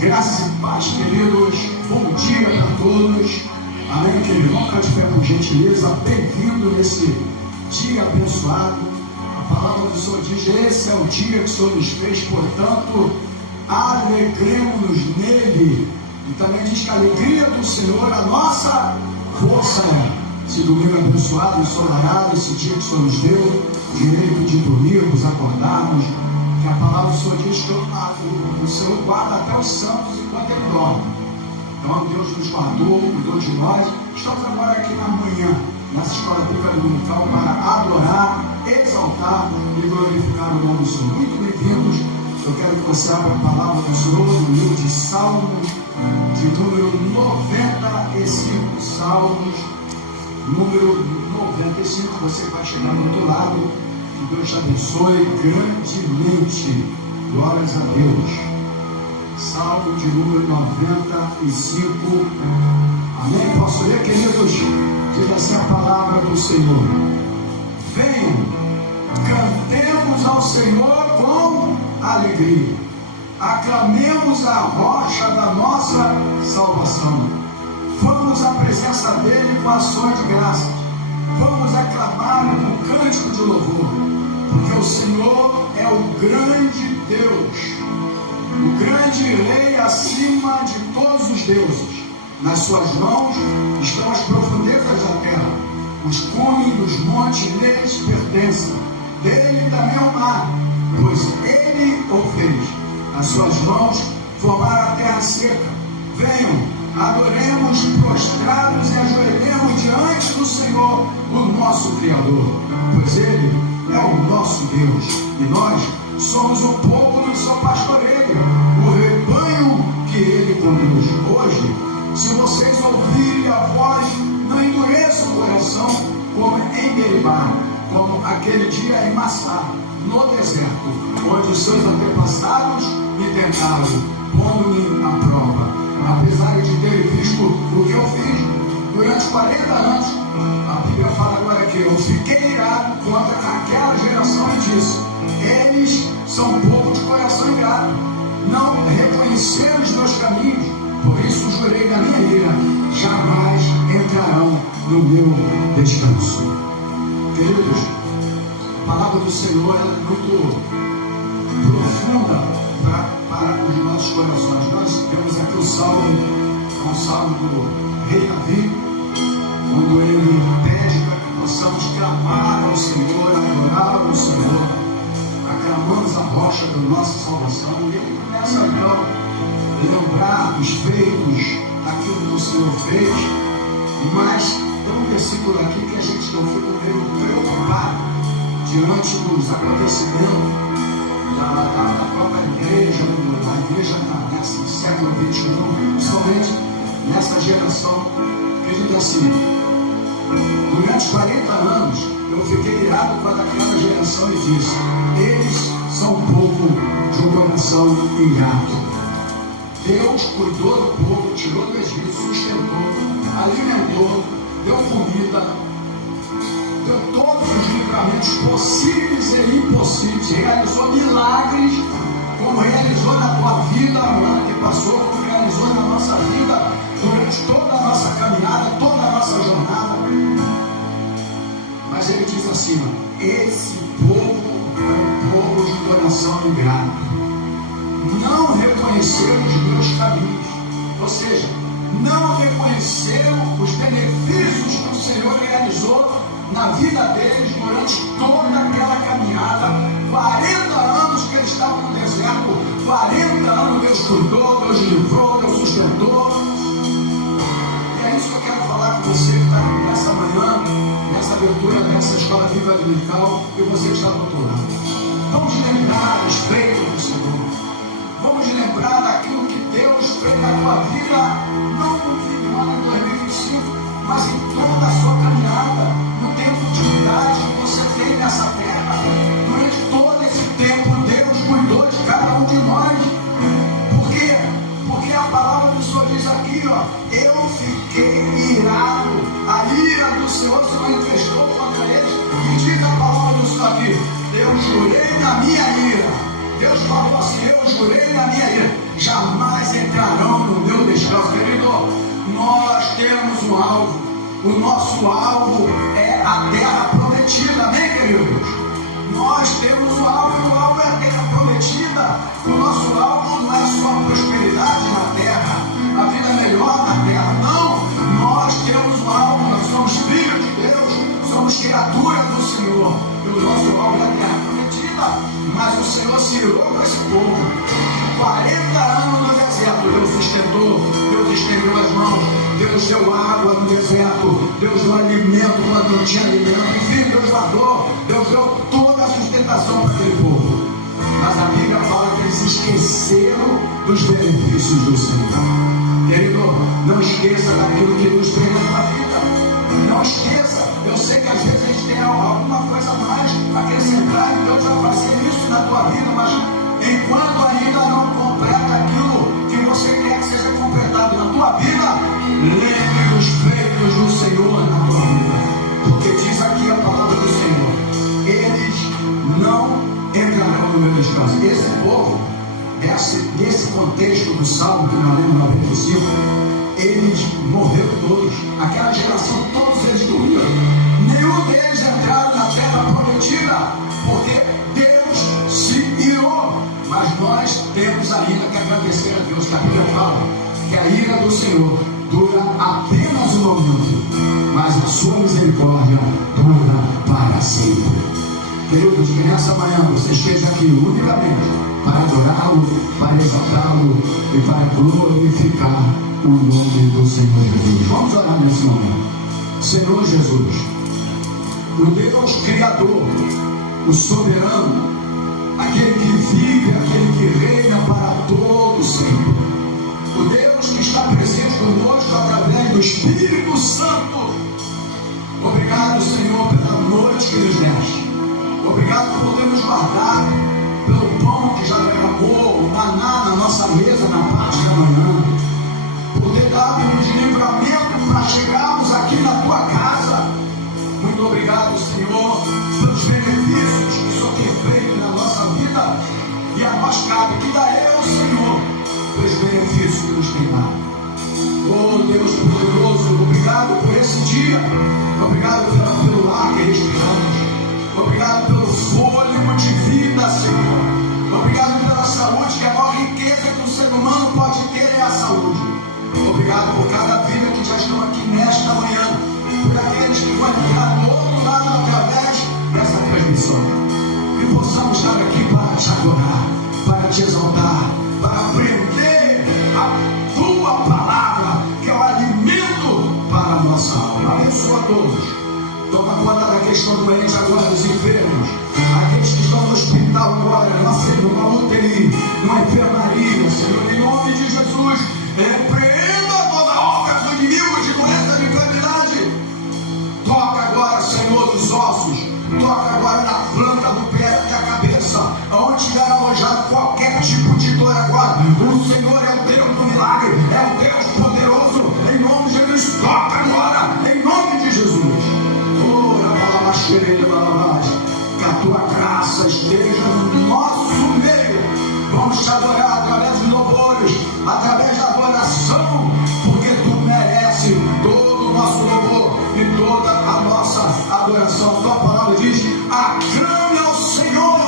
Graças e paz, queridos. Bom dia para todos. Amém, querido. Vamos ficar de pé por gentileza. Bem-vindo nesse dia abençoado. A palavra do Senhor diz: esse é o dia que o Senhor nos fez, portanto, alegremos-nos nele. E também diz que a alegria do Senhor, a nossa força é. Esse domingo abençoado, ensolarado, esse dia que o Senhor nos deu, o direito de dormirmos, acordarmos, que a palavra do Senhor diz que o Senhor guarda até os santos enquanto ele dorme. Então Deus nos guardou, cuidou de nós. Estamos agora aqui na manhã, nessa escola bíblica dominical, para adorar, exaltar e glorificar o nome do Senhor. Muito bem-vindos. Eu quero que você abra a palavra do Senhor no livro de Salmos, de número 95, Salmos número 95, você vai chegar do outro lado, que Deus te abençoe grandemente, glórias a Deus. Salmo de número 95, amém? Posso ler, queridos? Diz assim a palavra do Senhor: venham, cantemos ao Senhor com alegria, aclamemos a rocha da nossa salvação. Vamos à presença dele com ações de graça. Vamos aclamar com cântico de louvor, porque o Senhor é o grande Deus, o grande Rei acima de todos os deuses. Nas suas mãos estão as profundezas da terra, os cumes dos montes lhes pertencem. Dele também é o mar, pois ele o fez. Nas suas mãos formaram a terra seca. Venham, adoremos prostrados e ajoelhemos diante do Senhor, o nosso Criador, pois Ele é o nosso Deus, e nós somos o povo do seu pastoreio, o rebanho que Ele conduz. Hoje, se vocês ouvirem a voz, não endureçam o coração como em Meribá, como aquele dia em Massá, no deserto, onde os seus antepassados me tentaram, pondo-me à prova. Apesar de ter visto o que eu fiz durante 40 anos, a Bíblia fala agora que eu fiquei irado contra aquela geração e disse: eles são povo de coração ingrato, não reconheceram os meus caminhos, por isso jurei da minha ira, jamais entrarão no meu descanso. Queridos, a palavra do Senhor é muito profunda para os nossos corações. Nós temos aqui o salmo, um salmo do rei Davi, quando ele pede para que possamos clamar ao Senhor, adorar ao Senhor, aclamamos a rocha da nossa salvação. E ele começa então a lembrar dos feitos, daquilo que o Senhor fez. Mas tem um versículo aqui que a gente não fica meio preocupado diante dos acontecimentos da própria igreja, da igreja nesse século XXI, principalmente nessa geração. Ele diz assim: durante 40 anos eu fiquei irado contra aquela geração e disse: eles são um povo de um coração ingrato. Deus cuidou do povo, tirou do Egito, sustentou, alimentou, deu comida, deu todos os livramentos possíveis e impossíveis, realizou milagres, como realizou na tua vida no ano que passou, como realizou na nossa vida durante toda a nossa caminhada, toda a nossa jornada. Mas ele diz assim: esse povo é um povo de coração ingrato, não reconheceram os meus caminhos, ou seja, não reconheceram os benefícios que o Senhor realizou na vida deles durante toda aquela caminhada. 40 anos que eles estavam no deserto, 40 anos Deus cuidou, Deus livrou, Deus sustentou. E é isso que eu quero falar com você que está nessa manhã, nessa abertura dessa escola bíblica dominical, e você que está do outro lado. Vamos lembrar a respeito do Senhor, vamos lembrar daquilo que Deus fez na tua vida, não no fim do ano de 2025, mas em toda a sua caminhada, no tempo de idade que você tem nessa terra. Durante todo esse tempo, Deus cuidou de cada um de nós. Por quê? Porque a palavra do Senhor diz aqui, ó: eu fiquei irado, a ira do Senhor se manifestou contra eles. E diz a palavra do Senhor aqui: eu jurei na minha ira, Deus falou assim: eu jurei na minha ira, jamais entrarão no meu descanso. Querido, nós temos um alvo. O nosso alvo é a terra prometida, amém, queridos? Nós temos um alvo, e o alvo é a terra prometida. O nosso alvo não é só prosperidade na terra, a vida melhor na terra, não. Nós temos um alvo, nós somos filhos de Deus, somos criaturas do Senhor, e o nosso alvo é a terra prometida. Mas o Senhor se irou com esse povo. 40 anos no deserto, Deus sustentou, Deus estendeu as mãos, Deus deu água no deserto, Deus deu alimento quando não tinha alimento, enfim, Deus guardou, Deus deu toda a sustentação para aquele povo. Mas a Bíblia fala que eles se esqueceram dos benefícios do Senhor. Querido, não esqueça daquilo que Deus fez na tua vida. Não esqueça. Eu sei que às vezes a gente tem alguma coisa a mais a acrescentar, então Deus vai fazer isso na tua vida, mas enquanto ainda não completa aquilo que você quer que seja completado na tua vida, lembre os feitos do Senhor na tua vida. Porque diz aqui a palavra do Senhor: eles não entrarão no meu descanso. Esse povo, nesse contexto do Salmo que nós lemos 95, eles morreram todos. Aquela geração, todos eles dormiram. Nenhum deles entraram na terra prometida, porque Deus se irou. Mas nós temos ainda que agradecer a Deus, que a Bíblia fala que a ira do Senhor dura apenas um momento, mas a sua misericórdia dura para sempre. Queridos, que nessa manhã você esteja aqui unicamente para adorá-lo, para exaltá-lo e para glorificar o nome do Senhor Jesus. Vamos orar nesse momento. Senhor Jesus, o Deus Criador, o soberano, aquele que vive, aquele que reina para todo sempre, o Deus que está presente conosco através do Espírito Santo. Obrigado, Senhor, pela noite que nos deste. Obrigado por ter nos guardado, pelo pão que já derramou, o maná na nossa mesa na parte da manhã, por ter dado-nos livramento para chegarmos aqui na tua casa. Muito obrigado, Senhor, pelos benefícios que o Senhor tem feito na nossa vida, e a nós cabe que dá eu, Senhor, pelos benefícios que nos tem dado. Oh Deus poderoso, obrigado por esse dia, obrigado pelo ar que respiramos. Obrigado pelo fôlego de vida, Senhor. Obrigado pela saúde, que a maior riqueza que um ser humano pode ter é a saúde. Obrigado por cada vida que já estão aqui nesta manhã, por aqueles que vão entrar do outro lado através dessa transmissão. Que possamos estar aqui para te adorar, para te exaltar, para aprender a tua palavra, que é o alimento para a nossa alma. Abençoa a todos. Toma conta daqueles que estão doentes agora, dos enfermos, aqueles que estão no hospital agora, numa UTI, numa enfermaria, Senhor, em nome de Jesus, repreenda toda obra do inimigo de doença, de enfermidade. Toca agora, Senhor, nos ossos, toca agora na planta do pé até a cabeça, aonde estiver alojado qualquer tipo de dor agora. O Senhor é o Deus do milagre, é o Deus poderoso, em nome de Jesus, toca agora, em nome de Jesus. Que a tua graça esteja no nosso meio. Vamos te adorar através dos louvores, através da adoração, porque tu mereces todo o nosso louvor e toda a nossa adoração. A tua palavra diz: aclame ao Senhor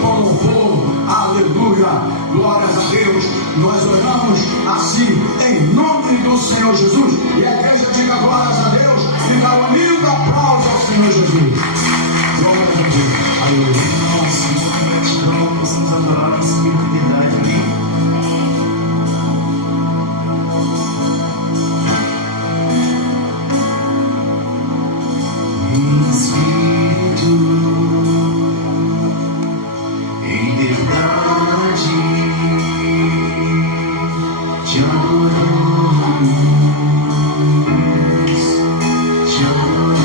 com louvor, aleluia, glórias a Deus. Nós oramos assim em nome do Senhor Jesus, e a igreja diga glórias a Deus e dá um lindo aplauso ao Senhor Jesus. Glórias a Deus. Aleluia. Nossa, gratidão, possamos adorar em espírito e verdade, amém? Em espírito, em verdade, te adoramos, te adoramos.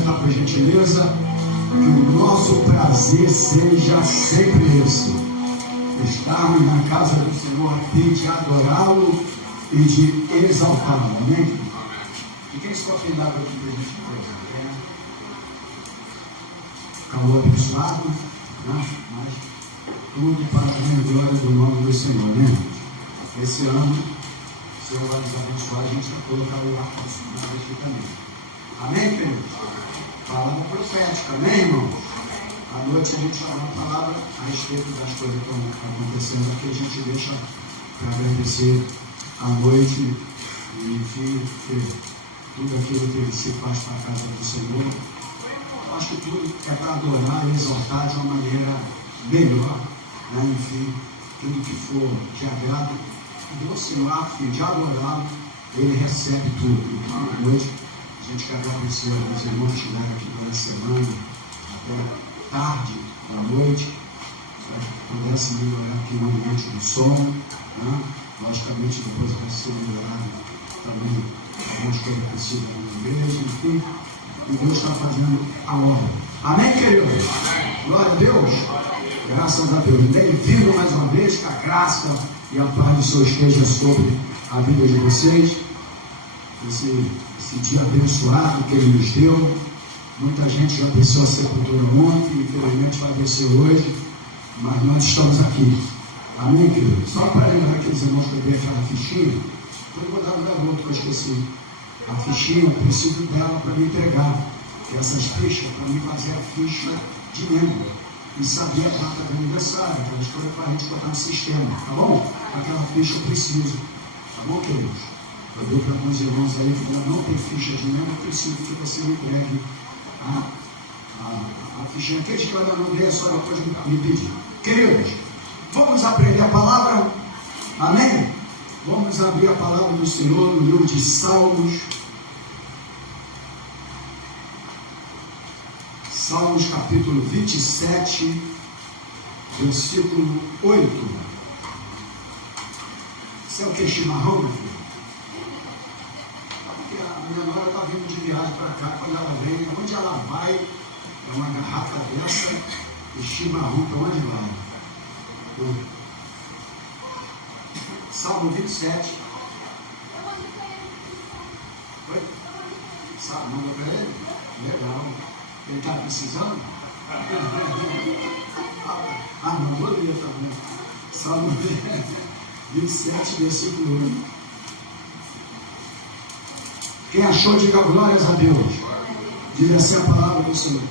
sentar, por gentileza. Que o nosso prazer seja sempre esse: estarmos na casa do Senhor a fim de adorá-lo e de exaltá-lo. Amém? E quem se pode dar aqui para a gente fazer? Calor abençoado, né? Mas tudo para a glória do nome do Senhor, né? Esse ano, o Senhor vai nos abençoar, a gente vai colocar o ar para cima aqui também. Amém, querido? Palavra profética, amém, irmão? À noite a gente fala uma palavra a respeito das coisas que estão acontecendo aqui, a gente deixa para agradecer à noite e, enfim, tudo aquilo que se faz para a casa do Senhor. Eu acho que tudo é para adorar e exaltar de uma maneira melhor, né? Enfim, tudo que for de agrado do Senhor, a fim de adorá-lo, ele recebe tudo. Então, à noite, a gente quer agradecer aos irmãos que estiveram aqui pela semana, até tarde da noite, pudesse melhorar aqui o ambiente do som, né? Logicamente depois vai ser melhorado também algumas coisas que precisam na igreja, enfim, e Deus está fazendo a obra. Amém, querido? Glória a Deus, graças a Deus. Bem-vindo mais uma vez, que a graça e a paz do Senhor esteja sobre a vida de vocês, esse dia abençoado que Ele nos deu. Muita gente já desceu a sepultura ontem, infelizmente vai descer hoje, mas nós estamos aqui. Amém, querido? Só para lembrar aqueles irmãos que eu dei aquela fichinha, eu vou dar um garoto que eu esqueci. A fichinha, eu preciso dela para me entregar. Essas fichas, para mim fazer a ficha de membro e saber a data do aniversário, aquelas coisas para a gente botar no sistema, tá bom? Aquela ficha eu preciso, tá bom, queridos? Eu dei para alguns irmãos aí que não tem ficha de membro, eu preciso que você me entregue a fichinha. Aqueles que ainda não veio, só depois me pedir. Queridos, vamos aprender a palavra? Amém? Vamos abrir a palavra do Senhor no livro de Salmos. Salmos capítulo 27, versículo 8. Isso é o que? Chimarrão, meu filho? A minha nora está vindo de viagem para cá. Quando ela vem, onde ela vai, é uma garrafa dessa e chimarrão para onde vai. Salmo 27. Oi? Salmo, manda para ele? Legal. Ele está precisando? Não poderia também. Salmo 27, versículo 8. Quem achou, diga glórias a Deus. Diga assim a palavra do Senhor.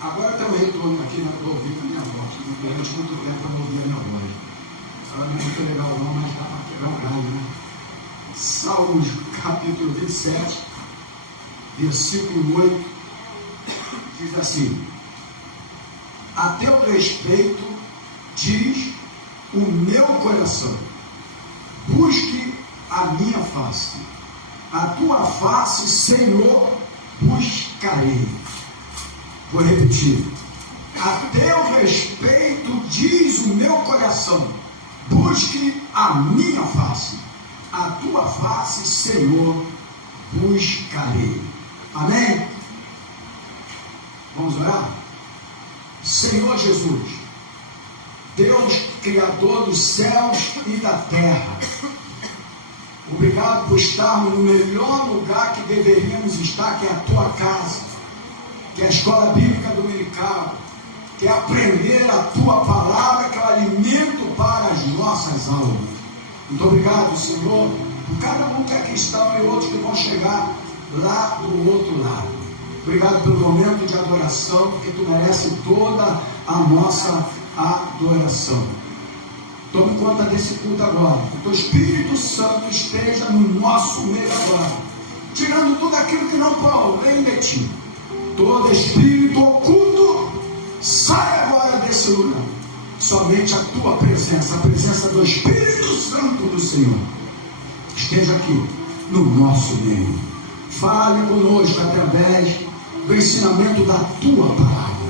Agora tem um retorno aqui, né? Estou ouvindo a minha voz. Durante muito tempo eu não ouvi a minha voz. Não é muito legal não, mas dá para pegar um galho, né? Salmos capítulo 27, versículo 8, diz assim: a teu respeito diz o meu coração, busque a minha face. A tua face, Senhor, buscarei. Vou repetir. A teu respeito diz o meu coração, busque a minha face. A tua face, Senhor, buscarei. Amém? Vamos orar? Senhor Jesus, Deus Criador dos céus e da terra, obrigado por estarmos no melhor lugar que deveríamos estar, que é a tua casa, que é a escola bíblica dominical, que é aprender a tua palavra, que é o alimento para as nossas almas. Muito obrigado, Senhor, por cada um que aqui está e outros que vão chegar lá do outro lado. Obrigado pelo momento de adoração, porque tu mereces toda a nossa adoração. Tome conta desse culto agora, que o teu Espírito Santo esteja no nosso meio agora, tirando tudo aquilo que não provém de ti. Todo espírito oculto, sai agora desse lugar. Somente a tua presença, a presença do Espírito Santo do Senhor, esteja aqui no nosso meio. Fale conosco através do ensinamento da tua palavra.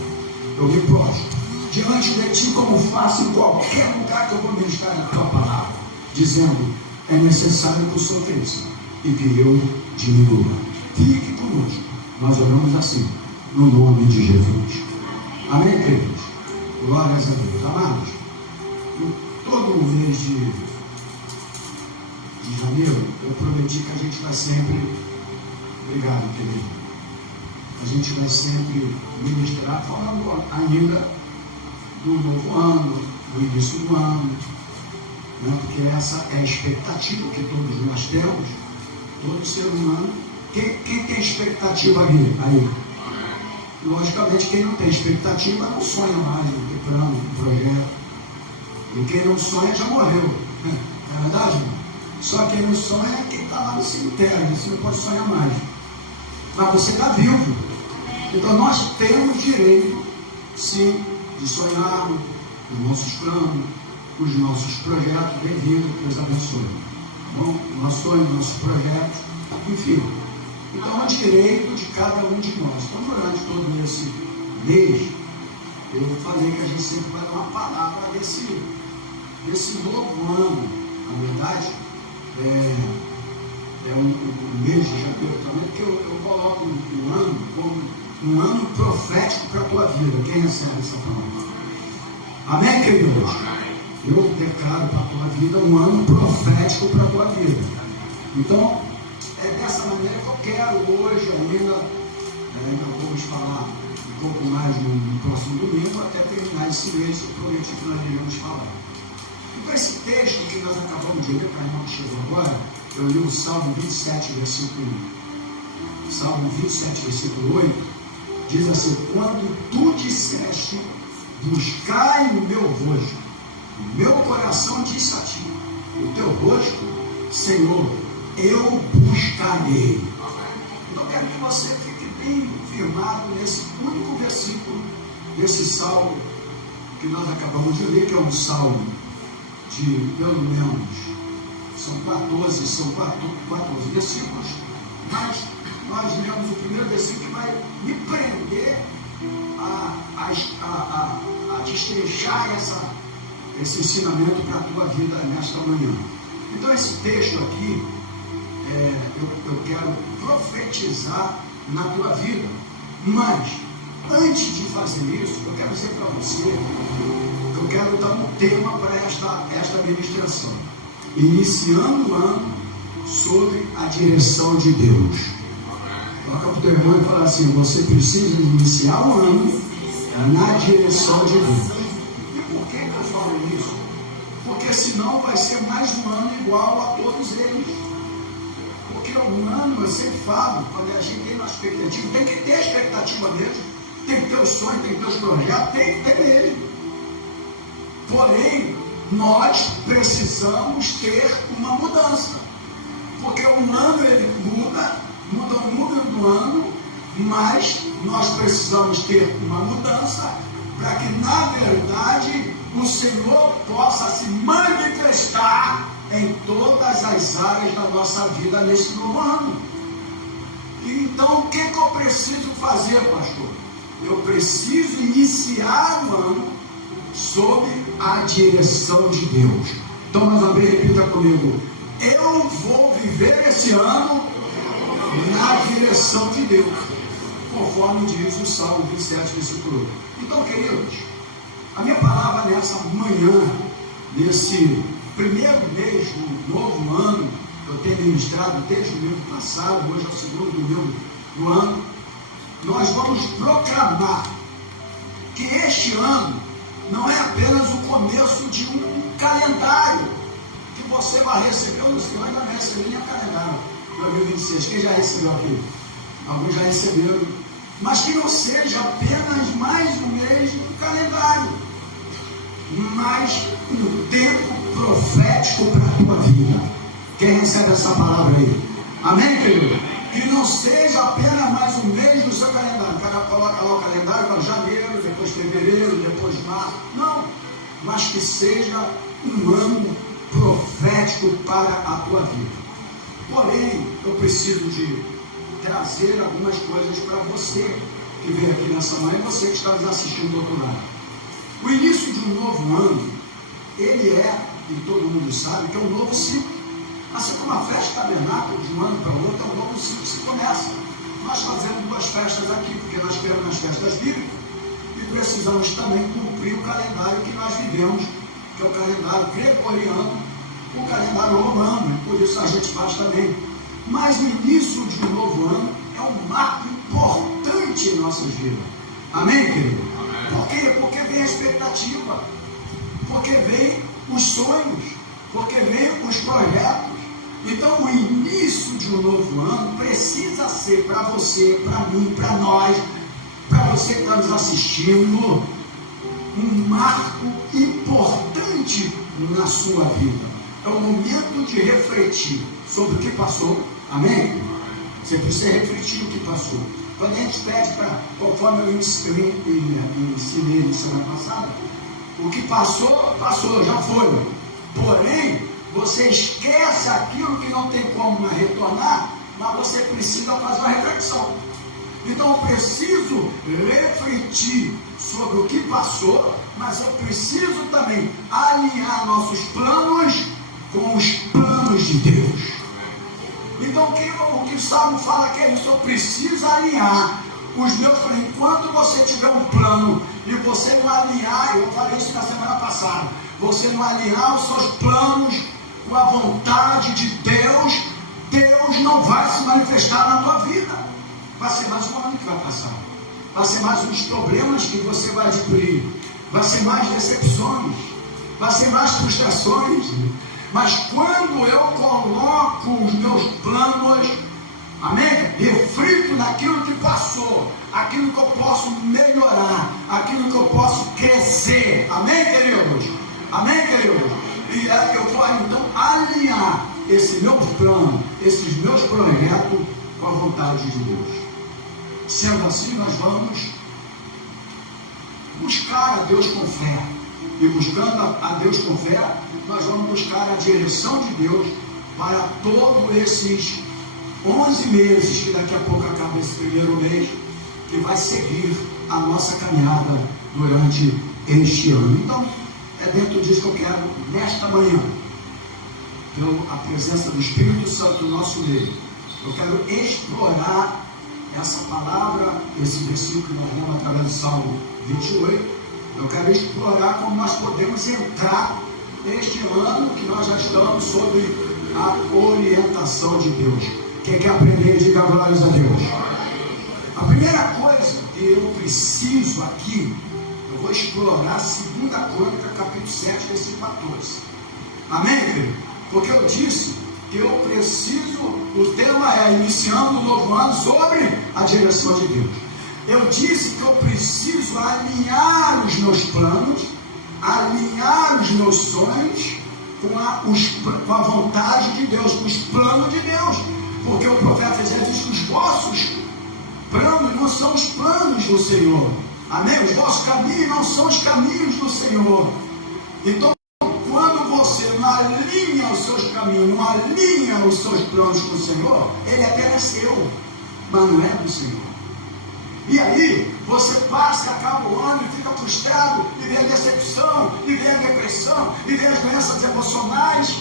Eu me prostro diante de ti, como faço em qualquer lugar que eu vou ministrar na tua palavra, dizendo: é necessário que o Senhor cresça e que eu diminua. Fique conosco, Nós oramos assim, no nome de Jesus. Amém, queridos? Glórias a Deus. Amados, todo o mês de janeiro, eu prometi que a gente vai sempre, obrigado, querido, a gente vai sempre ministrar, falando ainda do novo ano, do início do ano, né? Porque essa é a expectativa que todos nós temos, todo ser humano. Quem tem expectativa aí? Logicamente, quem não tem expectativa não sonha mais, não tem plano, não tem projeto. E quem não sonha já morreu. É verdade? Só quem não sonha é quem está lá no cemitério, você não pode sonhar mais. Mas você está vivo. Então nós temos direito, sim, de sonhar os nossos planos, os nossos projetos. Bem-vindo, que Deus abençoe. Bom, nossos sonhos, nossos projetos, enfim. Então, é direito de cada um de nós. Então, durante todo esse mês, eu falei que a gente sempre vai dar uma palavra desse novo ano. Na verdade, é um mês de janeiro também, que eu coloco um ano como um ano profético para a tua vida. Quem recebe essa palavra? Amém, queridos? Eu declaro para a tua vida um ano profético para a tua vida. Então, é dessa maneira que eu quero hoje ainda vamos falar um pouco mais no próximo domingo, até terminar esse mês, eu prometi que nós iremos falar. Então esse texto que nós acabamos de ler, para a irmã que chegou agora, eu li o Salmo 27, versículo 8, diz assim: quando tu disseste, buscai o meu rosto, o meu coração disse a ti, o teu rosto, Senhor, eu buscarei. Então eu quero que você fique bem firmado nesse único versículo desse salmo que nós acabamos de ler, que é um salmo de pelo menos são 14 versículos, mas nós lemos o primeiro versículo que vai me prender a destrechar esse ensinamento para a tua vida nesta manhã. Então esse texto aqui, eu quero profetizar na tua vida, mas antes de fazer isso, eu quero dizer para você, eu quero dar um tema para esta ministração, iniciando o ano sob a direção de Deus. Toca para o teu irmão e fala assim: você precisa iniciar o ano na direção de Deus. E por que eu falo isso? Porque senão vai ser mais um ano igual a todos eles. Porque um ano, eu sempre falo, quando a gente tem uma expectativa, tem que ter expectativa mesmo, tem que ter os sonhos, tem que ter os projetos, tem que ter ele. Porém, nós precisamos ter uma mudança, porque um ano ele muda o número do ano, mas nós precisamos ter uma mudança para que, na verdade, o Senhor possa se manifestar em todas as áreas da nossa vida nesse novo ano. Então, o que eu preciso fazer, pastor? Eu preciso iniciar o ano sob a direção de Deus. Então, mais uma vez, repita comigo: eu vou viver esse ano na direção de Deus, conforme diz o Salmo 27, versículo 8. Então, queridos, a minha palavra nessa manhã, nesse primeiro mês do novo ano, eu tenho ministrado desde o domingo passado, hoje é o segundo domingo do ano, nós vamos proclamar que este ano não é apenas o começo de um calendário que você vai receber. Eu ainda não recebi nem o calendário 2026. Quem já recebeu aqui? Alguns já receberam. Mas que não seja apenas mais um mês do calendário, mas um tempo profético para a tua vida. Quem recebe essa palavra aí? Amém, querido? Que não seja apenas mais um mês do seu calendário. O cara coloca lá o calendário para janeiro, depois fevereiro, depois março. Não, mas que seja um ano profético para a tua vida. Porém, eu preciso de trazer algumas coisas para você que veio aqui nessa manhã e você que está nos assistindo do outro lado. O início de um novo ano, ele e todo mundo sabe, que é um novo ciclo. Assim como a festa tabernáculo de um ano para o outro, é um novo ciclo que se começa. nós fazemos duas festas aqui, porque nós queremos as festas bíblicas e precisamos também cumprir o calendário que nós vivemos, que é o calendário gregoriano, o calendário romano, e por isso a gente faz também. Mas o início de um novo ano é um marco importante em nossas vidas. Amém, querido? Amém. Por quê? Porque vem a expectativa, porque vem os sonhos, porque vem os projetos. Então o início de um novo ano precisa ser para você, para mim, para nós, para você que está nos assistindo, um marco importante na sua vida. É o momento de refletir sobre o que passou. Amém? Você precisa refletir o que passou. Quando a gente pede para, conforme eu ensinei na semana passada, o que passou, passou, já foi. Porém, você esquece aquilo que não tem como retornar, mas você precisa fazer uma reflexão. Então eu preciso refletir sobre o que passou, mas eu preciso também alinhar nossos planos com os planos de Deus. Então o que o Salmo fala que é isso, eu preciso alinhar os meus planos. Enquanto você tiver um plano e você não alinhar, eu falei isso na semana passada, você não alinhar os seus planos com a vontade de Deus, Deus não vai se manifestar na tua vida. Vai ser mais um ano que vai passar, vai ser mais uns problemas que você vai adquirir, vai ser mais decepções, vai ser mais frustrações. Mas quando eu coloco os meus planos, amém? Reflito naquilo que passou, aquilo que eu posso melhorar, aquilo que eu posso crescer, amém, queridos? Amém, queridos? E eu vou então alinhar esse meu plano, esses meus projetos com a vontade de Deus. Sendo assim, nós vamos buscar a Deus com fé. E buscando a Deus com fé, nós vamos buscar a direção de Deus para todos esses 11 meses, que daqui a pouco acaba esse primeiro mês, que vai seguir a nossa caminhada durante este ano. Então, é dentro disso que eu quero, nesta manhã, pela presença do Espírito Santo no nosso meio, eu quero explorar essa palavra, esse versículo que nós lemos através do Salmo 28. Eu quero explorar como nós podemos entrar neste ano que nós já estamos sob a orientação de Deus. Quem quer aprender, diga glórias a Deus. A primeira coisa que eu preciso aqui, eu vou explorar 2 Crônicas, capítulo 7, versículo 14. Amém, querido? Porque eu disse que eu preciso, o tema é iniciando o novo ano sobre a direção de Deus. Eu disse que eu preciso alinhar os meus planos, alinhar os meus sonhos com a vontade de Deus, com os planos de Deus. Porque o profeta já diz que os vossos planos não são os planos do Senhor. Amém? Os vossos caminhos não são os caminhos do Senhor. Então, quando você não alinha os seus caminhos, não alinha os seus planos com o Senhor, ele até é seu, mas não é do Senhor. E aí, você passa, acaba o ano e fica frustrado, e vem a decepção, e vem a depressão, e vem as doenças emocionais,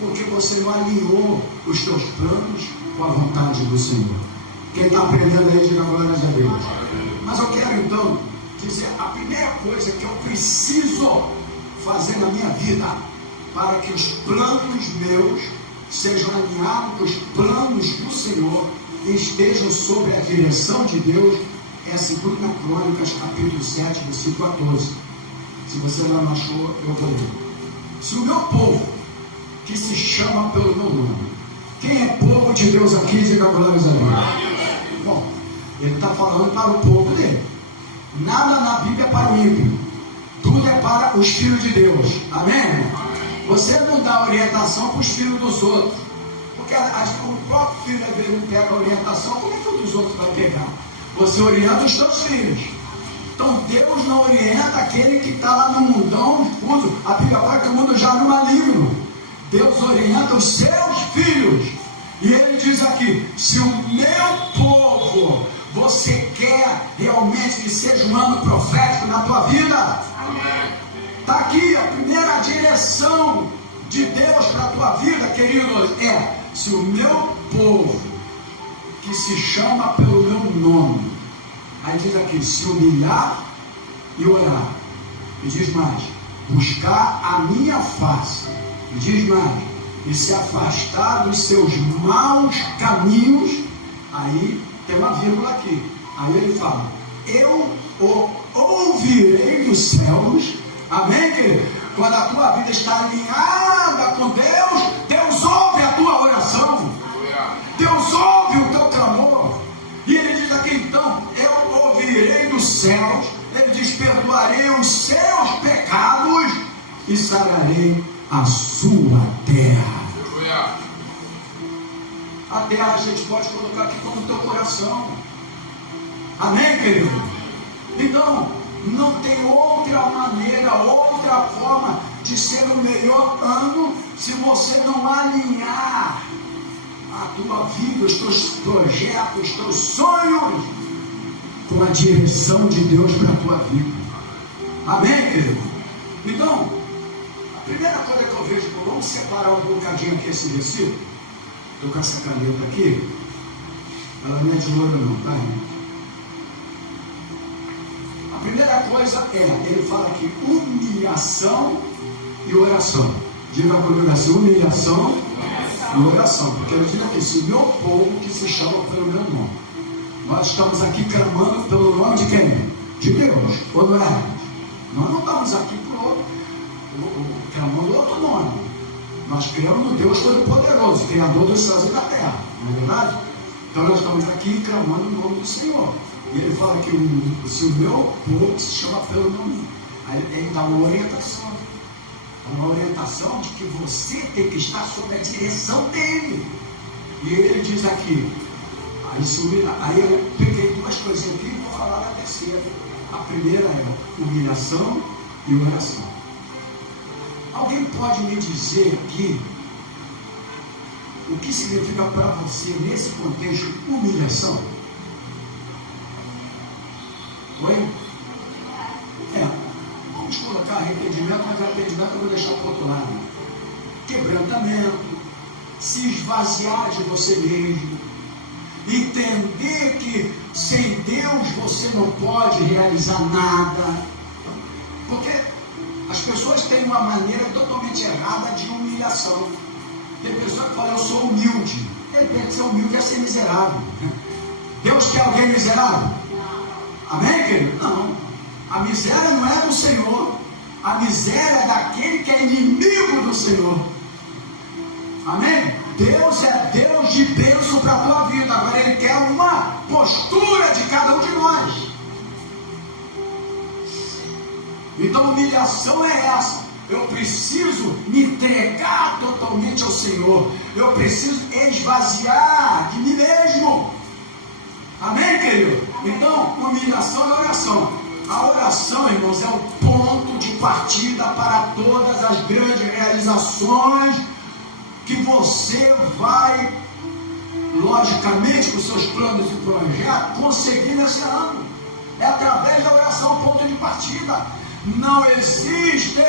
porque você não alinhou os seus planos com a vontade do Senhor. Quem está aprendendo aí, diga glórias a Deus. Mas eu quero então dizer, a primeira coisa que eu preciso fazer na minha vida, para que os planos meus sejam alinhados com os planos do Senhor, estejam sob a direção de Deus, é 2 Crônicas, capítulo 7, versículo 14. Se você não achou, eu vou ler. Se o meu povo, que se chama pelo meu nome, quem é povo de Deus aqui, diga glórias a Deus. Bom, ele está falando para o povo dele. Nada na Bíblia é para o ímpio, tudo é para os filhos de Deus. Amém? Você não dá orientação para os filhos dos outros, porque o próprio filho dele não pega a orientação, como é que o dos outros vai pegar? Você orienta os seus filhos. Então Deus não orienta aquele que está lá no mundão difuso. A Bíblia fala que o mundo já no maligno. Deus orienta os seus filhos. E ele diz aqui: se o meu povo, você quer realmente que seja um ano profético na tua vida? Está aqui a primeira direção de Deus para a tua vida, querido, é: se o meu povo, que se chama pelo meu nome. Aí diz aqui, se humilhar e orar. E diz mais, buscar a minha face. E diz mais, e se afastar dos seus maus caminhos. Aí tem uma vírgula aqui. Aí ele fala, eu ouvirei dos céus. Amém, querido? Quando a tua vida está alinhada com Deus, Deus ouve a tua oração. Deus ouve o teu clamor. E ele diz aqui, então, eu ouvirei dos céus. Ele diz, perdoarei os seus pecados e sararei a sua terra. A terra a gente pode colocar aqui como teu coração. Amém, querido? Então, não tem outra maneira, outra forma de ser o melhor ano se você não alinhar a tua vida, os teus projetos, os teus sonhos com a direção de Deus para a tua vida. Amém, querido? Então, a primeira coisa que eu vejo, vamos separar um bocadinho aqui esse versículo. Estou com essa caneta aqui, ela não é de ouro não, tá? A primeira coisa é, ele fala aqui, humilhação e oração. Diga comigo assim, humilhação e oração. Porque ele diz aqui, se o meu povo que se chama pelo meu nome. Nós estamos aqui clamando pelo nome de quem? De Deus. Ou não é? Nós não estamos aqui clamando outro nome. Nós cremos no Deus Todo-Poderoso, Criador dos céus e da terra. Não é verdade? Então nós estamos aqui clamando o nome do Senhor. E ele fala que se o meu povo se chama pelo nome, aí ele dá uma orientação. Uma orientação de que você tem que estar sob a direção dele. E ele diz aqui, aí eu peguei duas coisinhas aqui e vou falar da terceira. A primeira é humilhação e oração. Alguém pode me dizer aqui o que significa para você, nesse contexto, humilhação? Oi? Vamos colocar arrependimento, mas arrependimento eu vou deixar para o outro lado. Quebrantamento, se esvaziar de você mesmo, entender que sem Deus você não pode realizar nada, porque as pessoas têm uma maneira totalmente errada de humilhação. Tem pessoa que fala, eu sou humilde. Ele tem que ser humilde, é ser miserável. Deus quer alguém miserável? Amém, querido? Não. A miséria não é do Senhor. A miséria é daquele que é inimigo do Senhor. Amém? Deus é Deus de bênção para a tua vida. Agora Ele quer uma postura de cada um de nós. Então, humilhação é essa. Eu preciso me entregar totalmente ao Senhor. Eu preciso esvaziar de mim mesmo. Amém, querido? Então, humilhação é oração. A oração, irmãos, é o ponto de partida para todas as grandes realizações que você vai, logicamente, com seus planos e projetos, conseguir nesse ano. É através da oração o ponto de partida. Não existe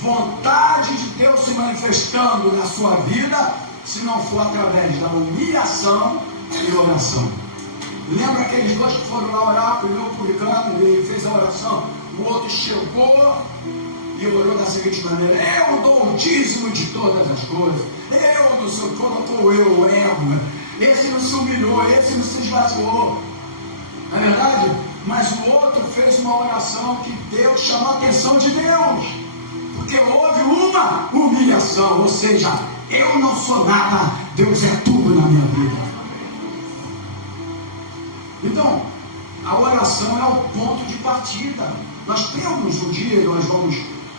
vontade de Deus se manifestando na sua vida se não for através da humilhação e oração. Lembra aqueles dois que foram lá orar? Primeiro o publicano, ele fez a oração, o outro chegou e orou da seguinte maneira: eu dou o dízimo de todas as coisas, eu não sou, colocou eu erro. Esse não se humilhou, esse não se esvaziou, não é verdade? Mas o outro fez uma oração que Deus chamou a atenção de Deus, porque houve uma humilhação, ou seja, eu não sou nada, Deus é tudo na minha vida. Então, a oração é o ponto de partida. Nós temos um dia, nós vamos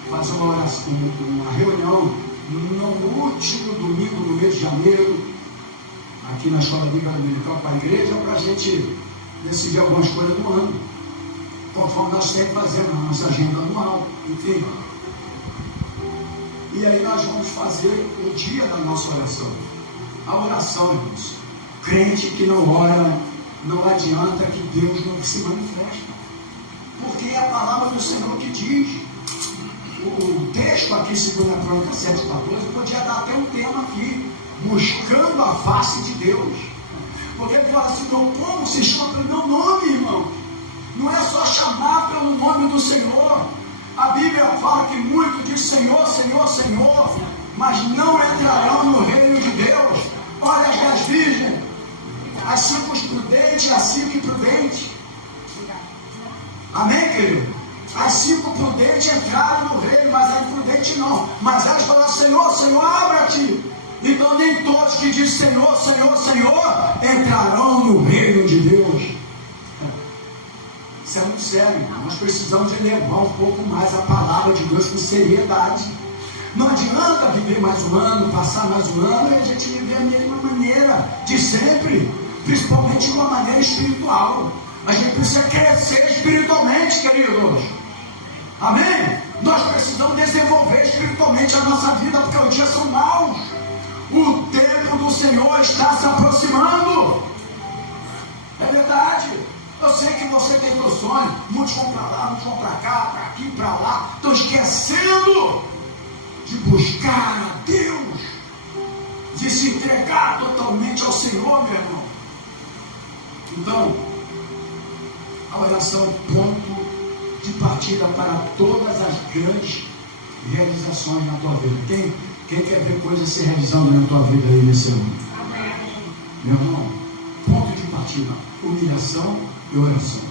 fazer uma oração, uma reunião no último domingo do mês de janeiro, aqui na Escola Bíblica Dominical para a igreja, para a gente decidir algumas coisas do ano, conforme nós sempre fazemos na nossa agenda anual, enfim. E aí nós vamos fazer o dia da nossa oração. A oração, irmãos, crente que não ora, não adianta que Deus não se manifesta, porque é a palavra do Senhor que diz. O texto aqui, 2 Crônicas 7,14, podia dar até um tema aqui: buscando a face de Deus. Porque ele fala assim: meu povo se chama pelo meu nome, irmão. Não é só chamar pelo nome do Senhor. A Bíblia fala que muito diz Senhor, Senhor, Senhor, mas não entrarão no reino de Deus. Olha as 10 virgens, as 5 prudentes e as 5 imprudentes. Amém, querido? As 5 prudentes entraram no reino, mas a imprudente não. Mas elas falaram: Senhor, Senhor, abra-te. Então nem todos que dizem Senhor, Senhor, Senhor entrarão no reino de Deus. Isso é muito sério. Nós precisamos elevar um pouco mais a palavra de Deus com seriedade. Não adianta viver mais um ano, passar mais um ano e a gente viver a mesma maneira de sempre, principalmente de uma maneira espiritual. A gente precisa crescer espiritualmente, queridos. Amém? Nós precisamos desenvolver espiritualmente a nossa vida, porque os dias são maus. O tempo do Senhor está se aproximando. É verdade. Eu sei que você tem teu sonho. Muitos vão para lá, muitos vão para cá, para aqui, para lá. Estão esquecendo de buscar a Deus, de se entregar totalmente ao Senhor, meu irmão. Então, a oração é um ponto de partida para todas as grandes realizações na tua vida. Quem quer ver coisas se realizando na tua vida aí nesse ano? Amém. Meu irmão, ponto de partida: humilhação e oração.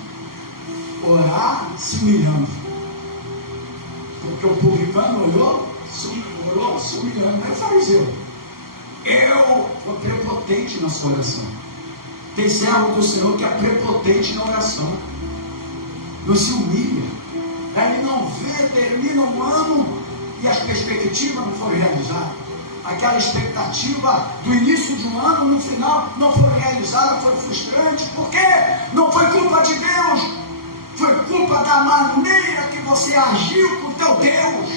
Orar se humilhando. Porque o publicano orou se humilhando. Não é fariseu. Eu sou prepotente na sua oração. Tem servo do Senhor que é prepotente na oração. Não se humilha. Ele não vê, termina um ano e as perspectivas não foram realizadas. Aquela expectativa do início de um ano, no final, não foi realizada, foi frustrante. Por quê? Não foi culpa de Deus, foi culpa da maneira que você agiu com o teu Deus.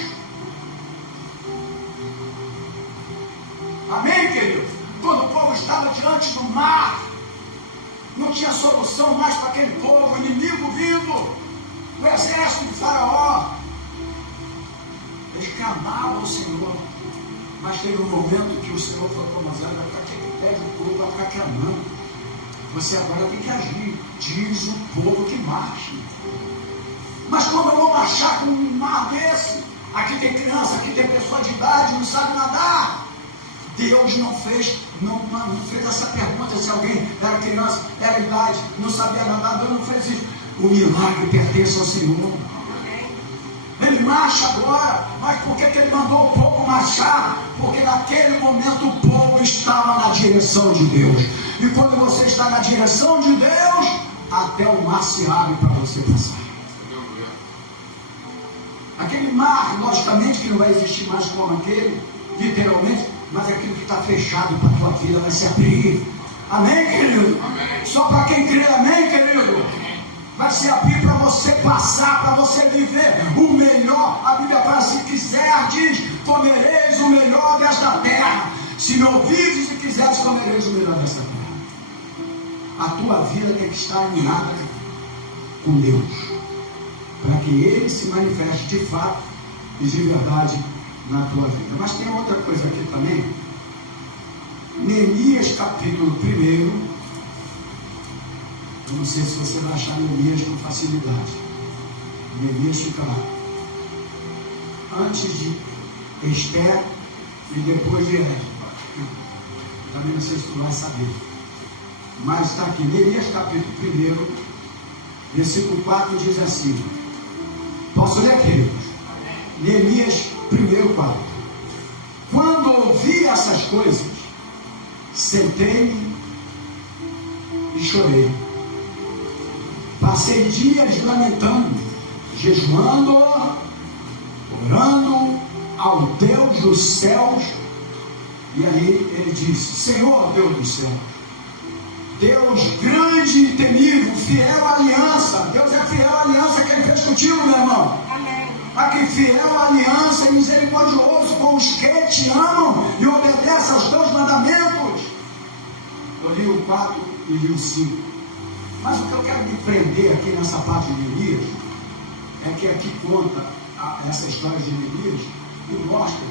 Amém, querido? Quando o povo estava diante do mar, não tinha solução mais para aquele povo, o inimigo vindo, o exército de Faraó. Eles clamavam ao Senhor. Mas teve um momento que o Senhor falou para Moisés: para que ele pede o povo para ficar clamando? Você agora tem que agir. Diz o povo que marche. Mas quando eu vou marchar com um mar desse, aqui tem criança, aqui tem pessoa de idade, não sabe nadar. Deus não fez essa pergunta se alguém era criança, era idade, não sabia nadar. Deus não fez isso. O milagre pertence ao Senhor. Ele marcha agora, mas por que ele mandou o povo marchar? Porque naquele momento o povo estava na direção de Deus. E quando você está na direção de Deus, até o mar se abre para você passar. Aquele mar, logicamente, que não vai existir mais como aquele, literalmente, mas aquilo que está fechado para a tua vida vai se abrir. Amém, querido? Amém. Só para quem crê, amém, querido? Vai se abrir para você passar, para você viver o melhor. A Bíblia fala: se quiserdes, comereis o melhor desta terra. Se me ouvirdes e quiseres, comereis o melhor desta terra. A tua vida tem que estar alinhada com Deus, para que Ele se manifeste de fato e de verdade na tua vida. Mas tem outra coisa aqui também. Neemias capítulo 1. Eu não sei se você vai achar Neemias com facilidade. Neemias fica lá. Antes de Esther e depois de Esdras. Também não sei se tu vai saber. Mas está aqui, Neemias capítulo 1, versículo 4 diz assim. Posso ler, queridos? Neemias 1:4. Quando ouvi essas coisas, sentei-me e chorei. Passei dias lamentando, jejuando, orando ao Deus dos céus. E aí ele disse: Senhor, Deus do céu, Deus grande e temível, fiel à aliança. Deus é fiel à aliança que ele fez contigo, meu irmão. Aqui, fiel à aliança e misericordioso com os que te amam e obedecem aos teus mandamentos. Eu li o 4 e li o 5. Mas o que eu quero me prender aqui nessa parte de Neemias é que aqui conta essa história de Neemias e mostra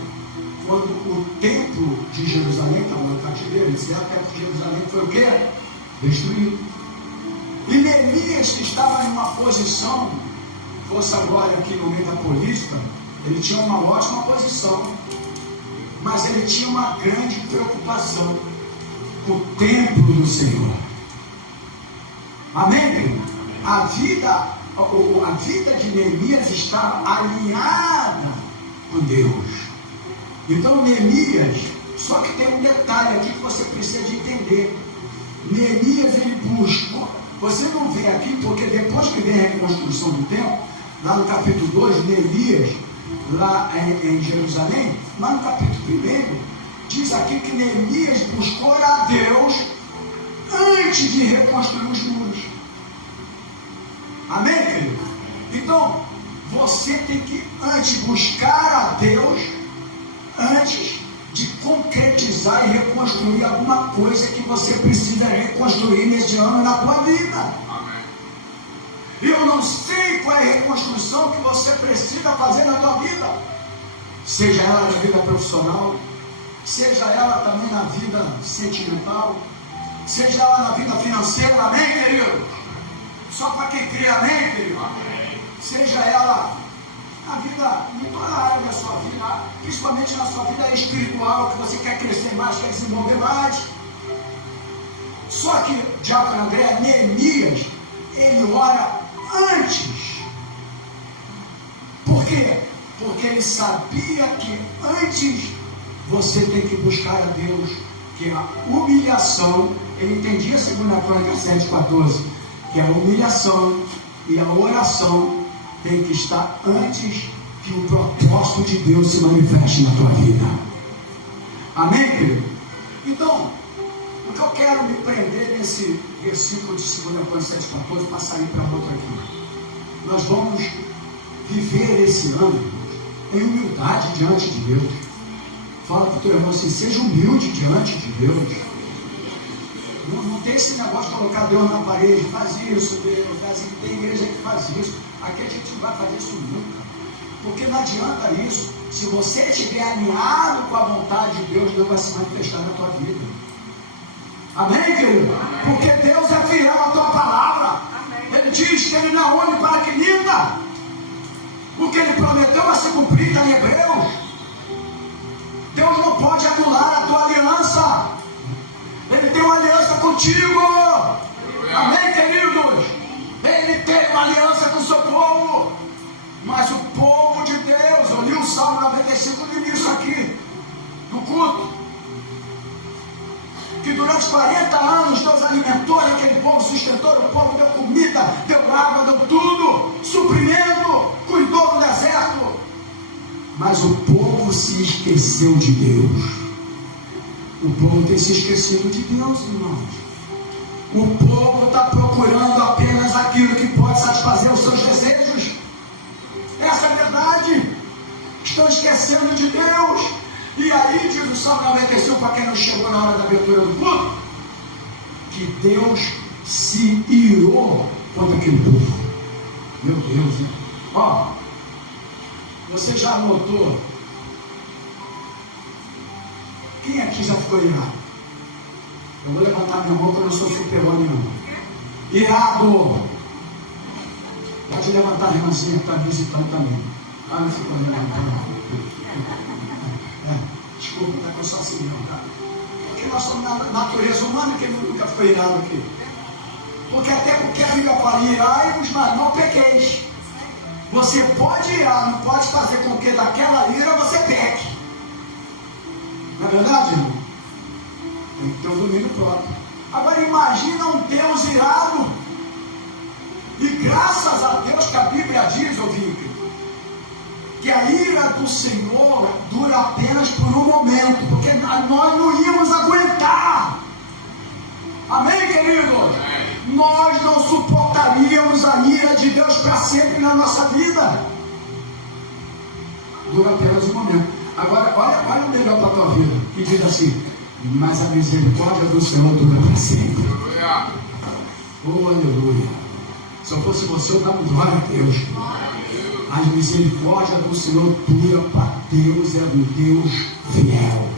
quando o templo de Jerusalém estava no cativeiro. Esse templo de Jerusalém foi o quê? destruído. E Neemias, que estava em uma posição, fosse agora aqui no meio da polícia, ele tinha uma ótima posição, mas ele tinha uma grande preocupação com o templo do Senhor. Amém, querido? A vida de Neemias estava alinhada com Deus. Então Neemias, só que tem um detalhe aqui que você precisa de entender. Neemias, ele buscou, você não vê aqui, porque depois que vem a reconstrução do templo, lá no capítulo 2, Neemias, lá em Jerusalém, lá no capítulo 1, diz aqui que Neemias buscou a Deus antes de reconstruir os muros. Amém, querido? Então, você tem que antes buscar a Deus, antes de concretizar e reconstruir alguma coisa que você precisa reconstruir neste ano na tua vida. Amém. Eu não sei qual é a reconstrução que você precisa fazer na tua vida, seja ela na vida profissional, seja ela também na vida sentimental, seja ela na vida financeira. Amém, querido? Só para quem crê, amém, querido? Amém. Seja ela na vida, em toda a área da sua vida, principalmente na sua vida espiritual, que você quer crescer mais, quer desenvolver mais. Só que, Diácono André, Neemias, ele ora antes. Por quê? Porque ele sabia que antes você tem que buscar a Deus, que a humilhação, ele entendia 2 Crônicas 7,14, que a humilhação e a oração tem que estar antes que o propósito de Deus se manifeste na tua vida. Amém, querido? Então, o que eu quero me prender nesse versículo de 2 Crônicas 7,14 para sair para outro aqui. Nós vamos viver esse ano em humildade diante de Deus. Fala para o teu irmão assim, seja humilde diante de Deus. Não tem esse negócio de colocar Deus na parede, faz isso, Deus, tem igreja que faz isso. Aqui a gente não vai fazer isso nunca. Porque não adianta isso. Se você estiver alinhado com a vontade de Deus, Deus vai se manifestar na tua vida. Amém, querido? Porque Deus é fiel à tua palavra. Ele diz que Ele não olha para que minta. O que Ele prometeu vai se cumprir, está em Hebreus. Deus não pode anular a tua aliança. Ele tem uma aliança contigo. Amém, queridos? Ele tem uma aliança com o seu povo. Mas o povo de Deus, eu li o Salmo 95 no início aqui, no culto, que durante 40 anos Deus alimentou aquele povo, sustentou o povo, deu comida, deu água, deu tudo, suprimento, cuidou do deserto. Mas o povo se esqueceu de Deus. O povo tem se esquecido de Deus, irmãos. O povo está procurando apenas aquilo que pode satisfazer os seus desejos. Essa é a verdade. Estão esquecendo de Deus. E aí diz o Salmo 95, para quem não chegou na hora da abertura do culto, que Deus se irou contra aquele povo. Meu Deus, né? Ó, você já notou? Quem aqui já ficou irado? Eu vou levantar minha mão porque eu não sou super-homem, não. Irado! Pode levantar a irmãzinha que está visitando também. Ah, não ficou levantando. Desculpa, está com só assim mesmo, tá? Porque nós somos na natureza humana, que nunca ficou irado aqui. Até porque a Bíblia fala, irai-vos, mas não pequeis. Você pode irar, não pode fazer com que daquela ira você peque. Não é verdade, irmão? Tem que ter um domínio próprio. Agora imagina um Deus irado. E graças a Deus que a Bíblia diz, ouvinte, que a ira do Senhor dura apenas por um momento, porque nós não íamos aguentar. Amém, querido? Nós não suportaríamos a ira de Deus para sempre na nossa vida. Dura apenas um momento. Agora, olha o melhor para a tua vida, que diz assim, mas a misericórdia do Senhor dura para sempre. Oh, aleluia. Se eu fosse você, eu dava glória a Deus. A misericórdia do Senhor dura para Deus, é um Deus fiel.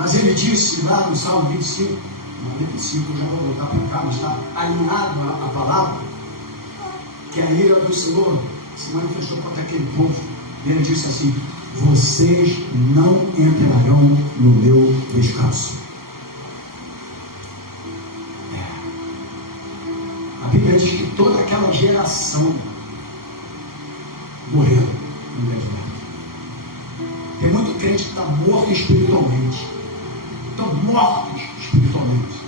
Mas ele disse lá no Salmo 25, no 25, eu já vou voltar para cá, mas está alinhado a palavra, que a ira do Senhor se manifestou contra aquele povo. E ele disse assim: vocês não entrarão no meu descanso. A Bíblia diz que toda aquela geração morreu no deserto. Tem muito crente que está morto espiritualmente. Estão mortos espiritualmente.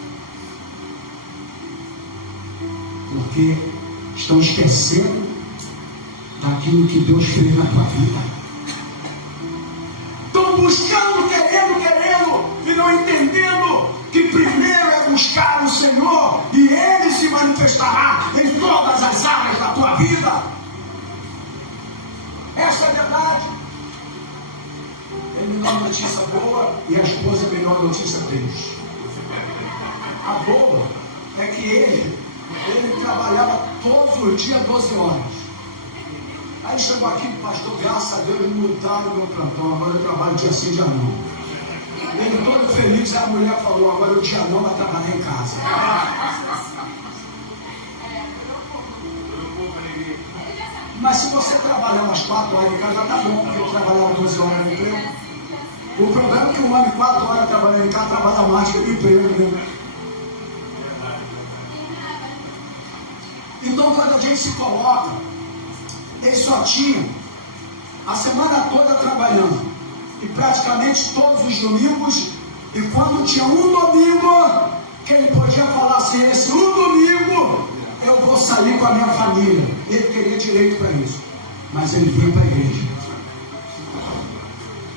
Porque estão esquecendo daquilo que Deus fez na tua vida. Estão buscando, querendo, e não entendendo que primeiro é buscar o Senhor e Ele se manifestará em todas as áreas da tua vida. Essa é a verdade. Tem melhor notícia boa e a esposa melhor notícia deles. A boa é que ele trabalhava todos os dias 12 horas. Aí chegou aqui, pastor, graças a Deus, mudaram o meu plantão, agora eu trabalho dia sim, dia não. Ele todo feliz, a mulher falou, agora o dia não vai trabalhar em casa. Mas se você trabalhar umas 4 horas em casa, tá bom, porque eu trabalhava 12 horas no emprego. O problema é que um homem 4 horas trabalhando em casa, trabalha mais que o emprego, né? Então, quando a gente se coloca, eles só tinham a semana toda trabalhando, e praticamente todos os domingos, e quando tinha um domingo, que ele podia falar assim, esse um domingo, eu vou sair com a minha família. Ele teria direito para isso, mas ele veio para a igreja.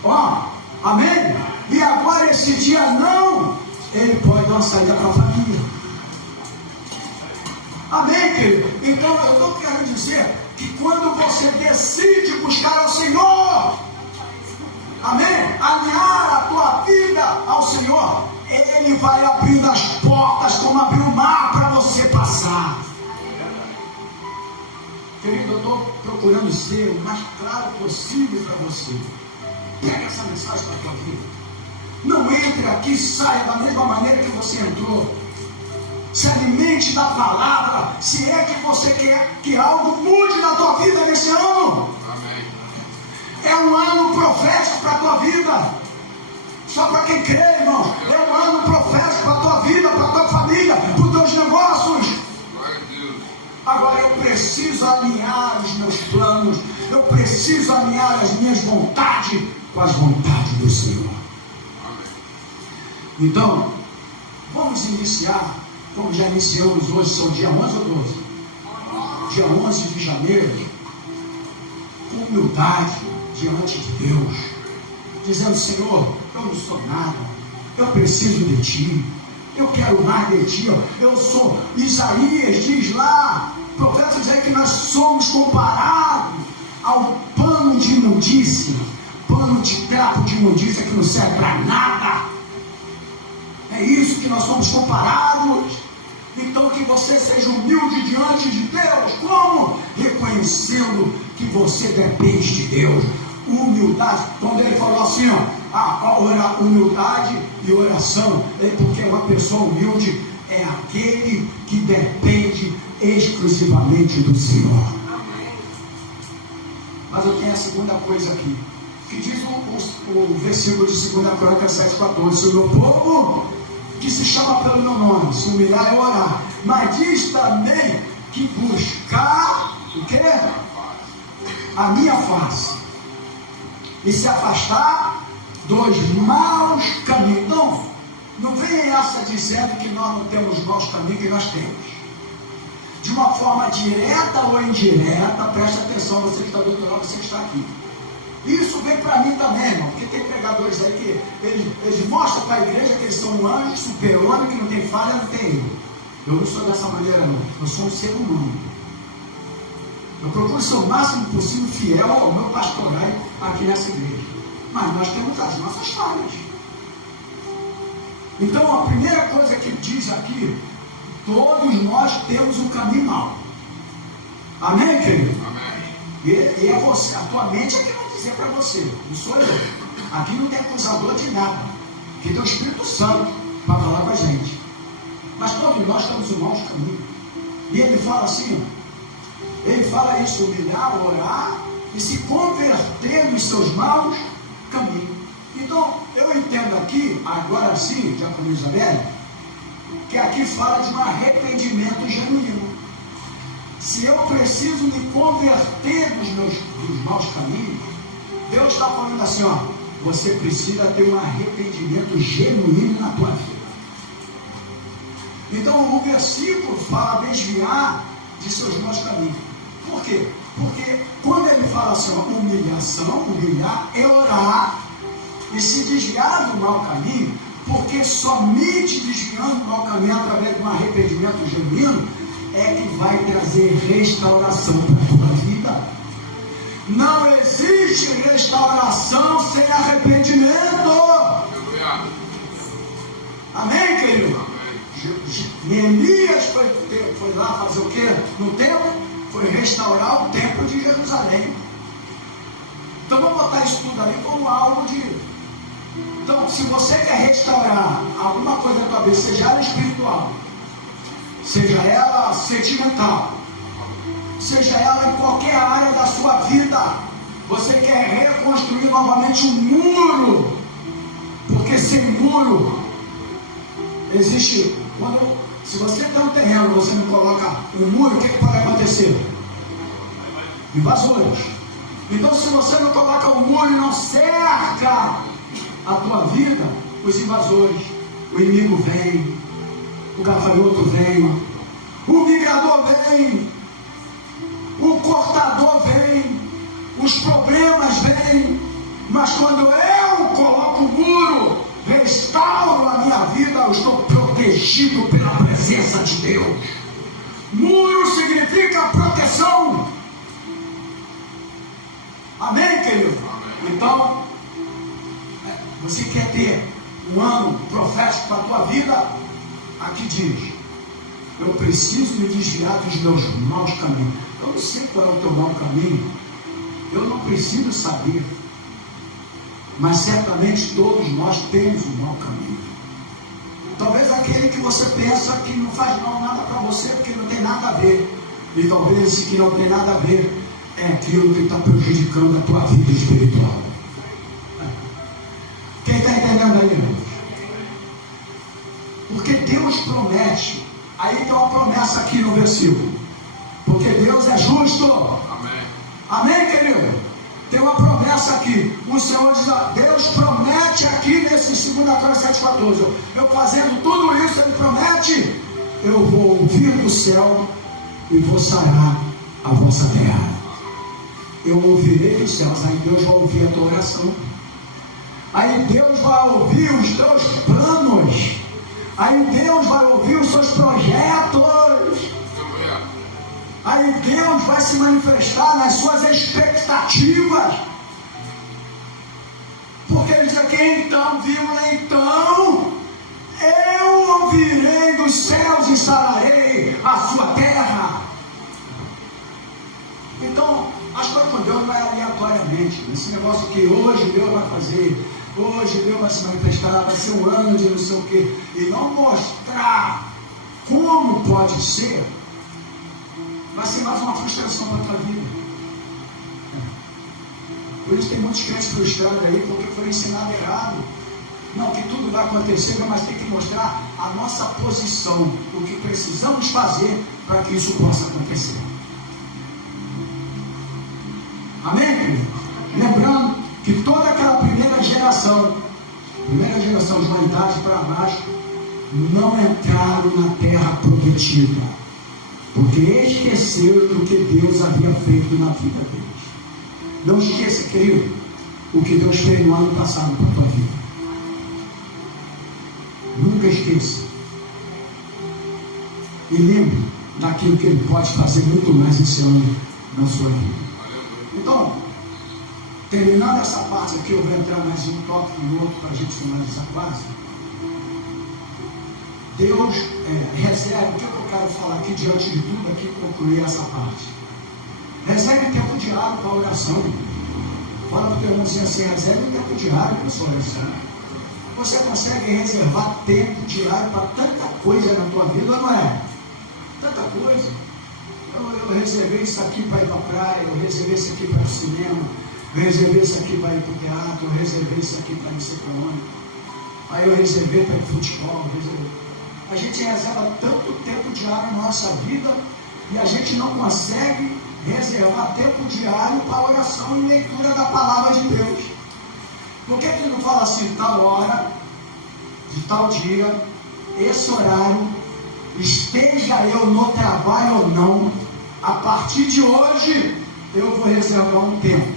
Ó, amém? E agora esse dia não, ele pode dar uma saída para a família. Amém, querido? Então eu estou querendo dizer que quando você decide buscar ao Senhor, amém, alinhar a tua vida ao Senhor, Ele vai abrindo as portas como abriu o mar para você passar. Querido, eu estou procurando ser o mais claro possível para você. Pega essa mensagem para a tua vida. Não entre aqui e saia da mesma maneira que você entrou. Se alimente da palavra, se é que você quer que algo mude na tua vida nesse ano. Amém. É um ano profético para a tua vida. Só para quem crê, irmão. É um ano profético para a tua vida, para a tua família, para os teus negócios. Agora eu preciso alinhar os meus planos. Eu preciso alinhar as minhas vontades com as vontades do Senhor. Então, vamos iniciar, como já iniciamos hoje, são dia 11 ou 12? Dia 11 de janeiro, com humildade diante de Deus, dizendo: Senhor, eu não sou nada, eu preciso de Ti, eu quero mais de Ti. Eu sou, Isaías diz lá, profeta diz aí que nós somos comparados ao pano de imundícia, pano de trapo de imundícia que não serve para nada. É isso que nós somos comparados. Então que você seja humilde diante de Deus. Como? Reconhecendo que você depende de Deus. Humildade. Quando ele falou assim, a humildade e oração, é porque uma pessoa humilde é aquele que depende exclusivamente do Senhor. Mas eu tenho a segunda coisa aqui, que diz o versículo de 2 Crônicas 7,14: se o meu povo, que se chama pelo meu nome, se humilhar e orar, mas diz também que buscar o quê? A minha face, e se afastar dos maus caminhos. Então, não venha essa dizendo que nós não temos maus caminhos, que nós temos. De uma forma direta ou indireta, preste atenção, você que está do outro lado, você que está aqui. Isso vem para mim também, irmão, porque tem pregadores aí que eles mostram para a igreja que eles são um anjo super-homem, que não tem falha, não tem erro. Eu não sou dessa maneira, não. Eu sou um ser humano. Eu procuro ser o máximo possível fiel ao meu pastoral aqui nessa igreja. Mas nós temos as nossas falhas. Então, a primeira coisa que diz aqui: todos nós temos um caminho mau. Amém, querido? Amém. E é você, a tua mente é que vai dizer para você, não sou eu. Aqui não tem acusador de nada. que tem o Espírito Santo para falar com a gente. Mas todos nós estamos em maus caminhos. E ele fala assim, ele fala isso, humilhar, orar e se converter nos seus maus caminhos. Então, eu entendo aqui, agora sim, Diácono Isabel, que aqui fala de um arrependimento genuíno. Se eu preciso me converter dos maus caminhos, Deus está falando assim, ó, você precisa ter um arrependimento genuíno na tua vida. Então o versículo fala desviar de seus maus caminhos. Por quê? Porque quando ele fala assim, ó, humilhar é orar e se desviar do mau caminho, porque somente desviando do mau caminho através de um arrependimento genuíno é que vai trazer restauração para a tua vida. Não existe restauração sem arrependimento. Amém, querido? Neemias foi lá fazer o quê? No templo? Foi restaurar o templo de Jerusalém. Então vamos botar isso tudo ali como algo de... Então, se você quer restaurar alguma coisa na tua vida, seja ela espiritual, seja ela sentimental, seja ela em qualquer área da sua vida, você quer reconstruir novamente um muro, porque sem muro existe... se você tem um terreno, você não coloca um muro, o que pode acontecer? Invasores. Então, se você não coloca um muro e não cerca a tua vida, os invasores, o inimigo vem, o gafanhoto vem, o migrador vem, o cortador vem, os problemas vêm. Mas quando eu coloco o muro, restauro a minha vida, eu estou protegido pela presença de Deus. Muro significa proteção. Amém, querido? Então, você quer ter um ano profético para a tua vida? Aqui diz, eu preciso me desviar dos meus maus caminhos. Eu não sei qual é o teu mau caminho, eu não preciso saber, mas certamente todos nós temos um mau caminho. Talvez aquele que você pensa que não faz mal nada para você, porque não tem nada a ver. E talvez esse que não tem nada a ver é aquilo que está prejudicando a tua vida espiritual. Quem está entendendo aí, irmãos? Porque Deus promete. Aí tem uma promessa aqui no versículo. Porque Deus é justo. Amém. Amém, querido? Tem uma promessa aqui. O Senhor diz, Deus promete aqui nesse 2 Crônicas 7,14. Eu fazendo tudo isso, Ele promete, eu vou ouvir do céu e vou sarar a vossa terra. Eu ouvirei dos céus. Aí Deus vai ouvir a tua oração. Aí Deus vai ouvir os teus planos. Aí Deus vai ouvir os seus projetos. Aí Deus vai se manifestar nas suas expectativas. Porque Ele diz aqui, então, eu ouvirei dos céus e sararei a sua terra. Então, as coisas com Deus vai aleatoriamente. Esse negócio que hoje Deus vai fazer, hoje Deus vai se manifestar, vai ser um ano de não sei o quê, e não mostrar como pode ser, vai ser mais uma frustração para a tua vida. Por isso tem muitos crentes frustrados aí, porque foi ensinado errado. Não, que tudo vai acontecer, mas tem que mostrar a nossa posição, o que precisamos fazer para que isso possa acontecer. Amém, querido? Lembrando que toda aquela primeira geração de humanidade para baixo, não entraram na terra prometida, porque esqueceram do que Deus havia feito na vida deles. Não esqueça, querido, o que Deus fez no ano passado para a tua vida. Nunca esqueça. E lembre daquilo que Ele pode fazer muito mais esse ano na sua vida. Então, terminando essa parte aqui, eu vou entrar mais um toque e outro para a gente finalizar quase. Deus reserva, o que eu quero falar aqui diante de tudo aqui, concluir essa parte. Reserve tempo diário para a oração. Fala para o teu irmãozinho assim, reserve tempo diário para a sua oração. Você consegue reservar tempo diário para tanta coisa na tua vida, não é? Tanta coisa. Eu reservei isso aqui para ir para a praia, eu reservei isso aqui para ir para o cinema, eu reservei isso aqui para ir para o teatro, eu reservei isso aqui para ir ser onde. Aí eu reservei para ir para o futebol. A gente reserva tanto tempo diário na nossa vida e a gente não consegue reservar tempo diário para oração e leitura da palavra de Deus. Por que ele não fala assim, tal hora, de tal dia, esse horário, esteja eu no trabalho ou não, a partir de hoje eu vou reservar um tempo,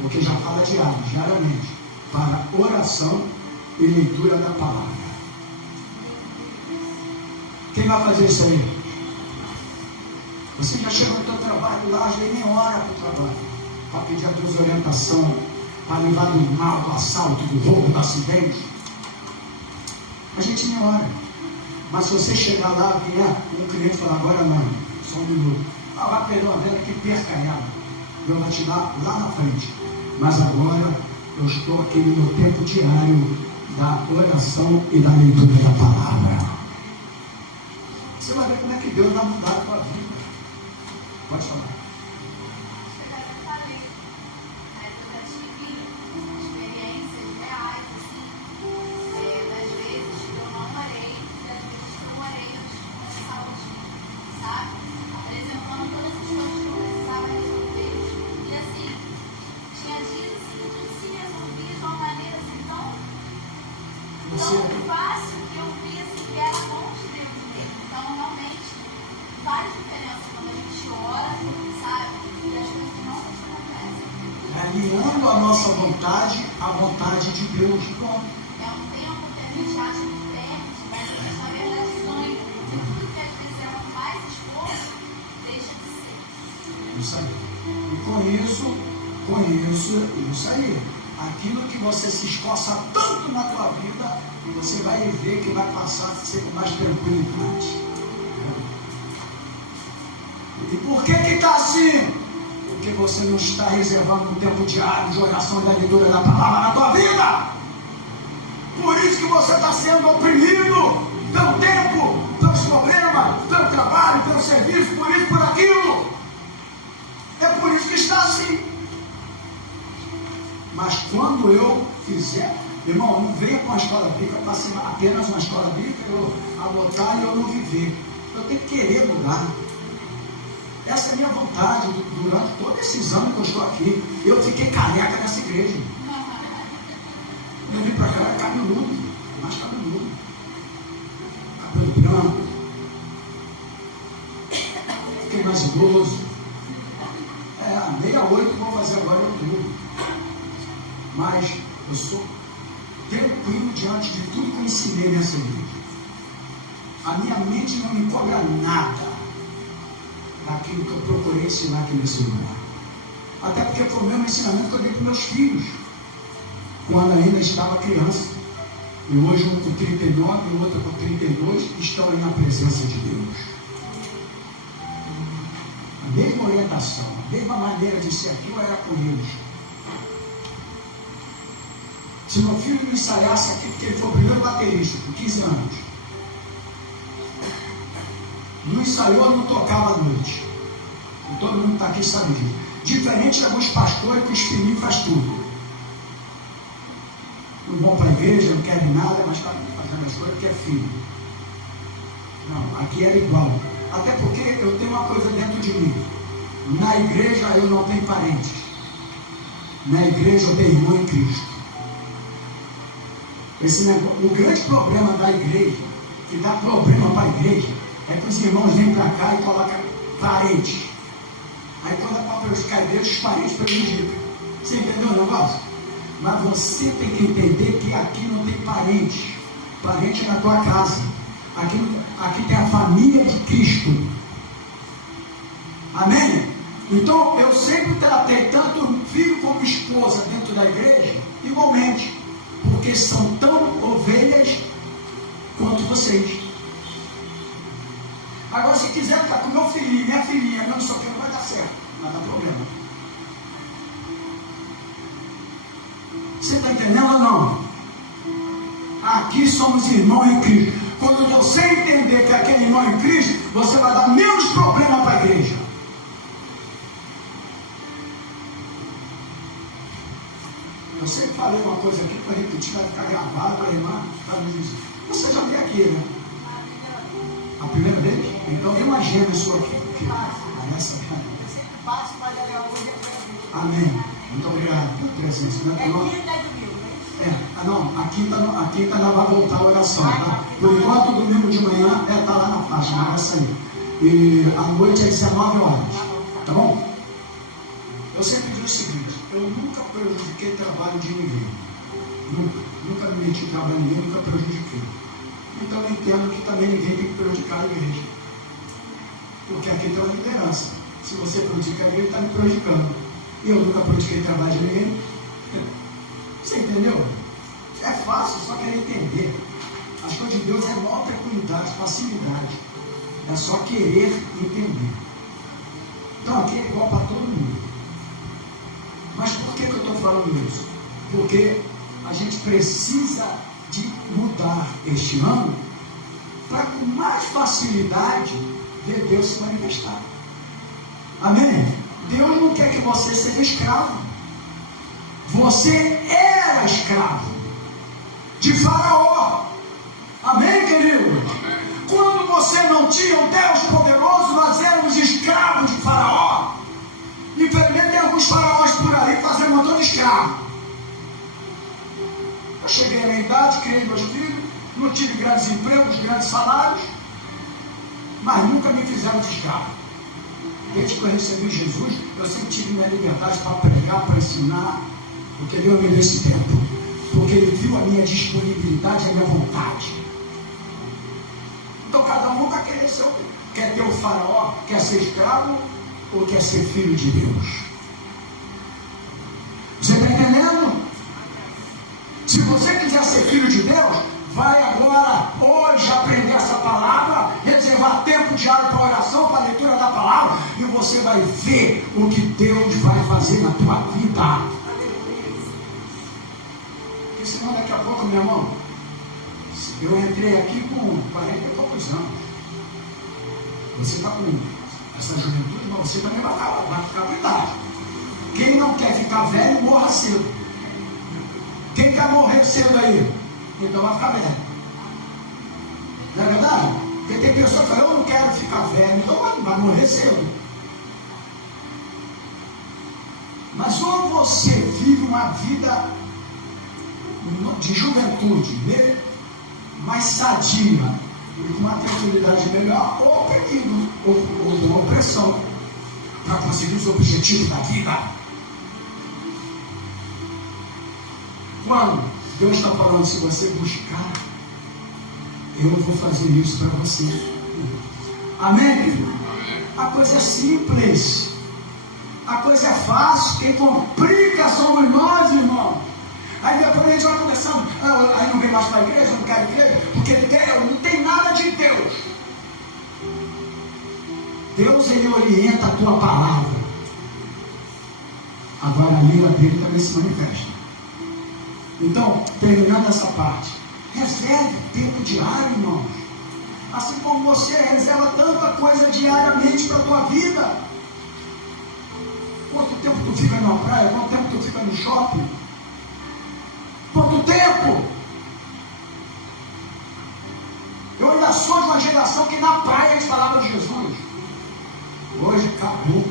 porque já fala diariamente, para oração e leitura da palavra. Quem vai fazer isso aí? Você já chega no teu trabalho lá, já nem hora para o trabalho, para pedir a Deus orientação, para livrar do mal, do assalto, do roubo, do acidente. A gente nem ora. Mas se você chegar lá, vier um cliente e falar, agora não, só um minuto. Vai perder uma vela que perca ela. Eu vou te dar lá na frente. Mas agora eu estou aqui no meu tempo diário da oração e da leitura da palavra. Você vai ver como é que Deus vai mudar a tua vida. Pode falar. Fácil que eu vi assim, que era bom de Deus no tempo. Então, realmente, faz diferença quando a gente ora, sabe? E as coisas não acontecem. Alinhando a nossa vontade à vontade de Deus. Bom. É um tempo que a gente acha que perde, mas a gente, na verdade, ganha. Tudo que às vezes é um mais esforço, deixa de ser. Isso aí. E com isso aí. Aquilo que você se esforça tanto na tua vida, você vai ver que vai passar a ser com mais tranquilidade. E por que está assim? Porque você não está reservando um tempo diário de oração e da leitura da palavra na tua vida. Por isso que você está sendo oprimido pelo tempo, pelos problemas, pelo trabalho, pelo serviço, por isso, por aquilo. É por isso que está assim. Mas quando eu fizer, irmão, não venha com a escola bíblica para ser apenas uma escola bíblica, eu anotar e eu não viver. Eu tenho que querer mudar. Essa é a minha vontade durante todos esses anos que eu estou aqui. Eu fiquei careca nessa igreja. Eu vim para cá, era cabeludo, mais cabeludo. Cabelo branco. Fiquei mais idoso. 68 vou fazer agora em outubro. Mas eu sou tranquilo diante de tudo que eu ensinei nessa igreja. A minha mente não me cobra nada daquilo que eu procurei ensinar aqui nesse lugar. Até porque foi o mesmo ensinamento que eu dei para meus filhos, quando ainda estava criança. E hoje um com 39 e o outro com 32 estão aí na presença de Deus. A mesma orientação, a mesma maneira de ser aqui, eu era com eles. Se meu filho não ensaiasse aqui, porque ele foi o primeiro baterista, com 15 anos, não ensaiou, não tocava à noite. E todo mundo está aqui sabe disso. Diferente de alguns pastores que os filhinhos fazem tudo. Não vão para a igreja, não querem nada, mas está fazendo as coisas porque é filho. Não, aqui era igual. Até porque eu tenho uma coisa dentro de mim. Na igreja eu não tenho parentes. Na igreja eu tenho irmão em Cristo. Esse negócio, o grande problema da igreja, que dá problema para a igreja, é que os irmãos vêm para cá e colocam parentes. Aí quando é para buscar a igreja, os parentes prejudicam. Você entendeu o negócio? Mas você tem que entender que aqui não tem parentes. Parente é na tua casa. Aqui tem a família de Cristo. Amém? Então eu sempre tratei tanto filho como esposa dentro da igreja igualmente. Porque são tão ovelhas quanto vocês. Agora, se quiser ficar com meu filhinho, minha filhinha, não sei o que, não vai dar certo. Não dá problema. Você está entendendo ou não? aqui somos irmãos em Cristo. Quando você entender que aquele irmão em Cristo, você vai dar menos problema para a igreja. Eu sempre falei uma coisa aqui para repetir, vai ficar gravado para a irmã. Você já veio aqui, né? A primeira vez? Então vem uma gema sua aqui. Essa, amém. Muito obrigado pela presença. Não, a quinta não vai voltar a oração. Tá? Por enquanto, domingo de manhã está lá na faixa, mas vai sair. E à noite é 19 horas. Tá bom? Eu sempre digo o seguinte: eu nunca prejudiquei trabalho de ninguém. Nunca me meti em trabalho de ninguém, nunca prejudiquei. Então eu entendo que também ninguém tem que prejudicar a igreja. Porque aqui tem uma liderança. Se você prejudica a igreja, está me prejudicando. E eu nunca prejudiquei trabalho de ninguém. Você entendeu? É fácil, só querer entender. As coisas de Deus é maior tranquilidade, facilidade. É só querer entender. Então aqui é igual para todo mundo. Mas por que eu estou falando isso? Porque a gente precisa de mudar este ano para com mais facilidade ver Deus se manifestar. Amém? Deus não quer que você seja escravo. Você era escravo de Faraó. Amém, querido? Quando você não tinha um Deus poderoso, nós éramos escravos de Faraó. Infelizmente tem alguns faraós por aí fazendo um montão de escravo. Eu cheguei à minha idade, criei meus filhos, não tive grandes empregos, grandes salários, mas nunca me fizeram de escravo. Desde que eu recebi Jesus, eu sempre tive minha liberdade para pregar, para ensinar, porque Deus me deu esse tempo. Porque Ele viu a minha disponibilidade e a minha vontade. Então cada um vai querer ser o quê? Quer ter o faraó, quer ser escravo ou quer ser filho de Deus? Você está entendendo? Se você quiser ser filho de Deus, vai agora, hoje, aprender essa palavra, reservar tempo diário para oração, para a leitura da palavra, e você vai ver o que Deus vai fazer na tua vida. Porque senão daqui a pouco, meu irmão, eu entrei aqui com 40 e poucos anos. Você está com essa juventude, mas você também vai ficar com idade. Quem não quer ficar velho, morra cedo. Quem quer morrer cedo aí? Então vai ficar velho. Não é verdade? Porque tem pessoas que falam, eu não quero ficar velho, então vai morrer cedo. Mas ou você vive uma vida de juventude, né? Mais sadia, e com uma tranquilidade melhor, ou oprimido, ou uma opressão, para conseguir os objetivos da vida. Quando Deus está falando, se você buscar, eu vou fazer isso para você. Amém, querido? A coisa é simples, a coisa é fácil. Quem complica somos nós, irmão. Aí depois a gente vai conversando, aí não vem mais para a igreja, não quer igreja, porque não tem nada de Deus. Deus, Ele orienta a tua palavra. Agora a língua dele também se manifesta. Então, terminando essa parte, reserve tempo diário, irmãos. Assim como você reserva tanta coisa diariamente para a tua vida. Quanto tempo tu fica na praia? Quanto tempo tu fica no shopping? Quanto tempo? Eu ainda sou de uma geração que na praia a gente falava de Jesus. Hoje acabou.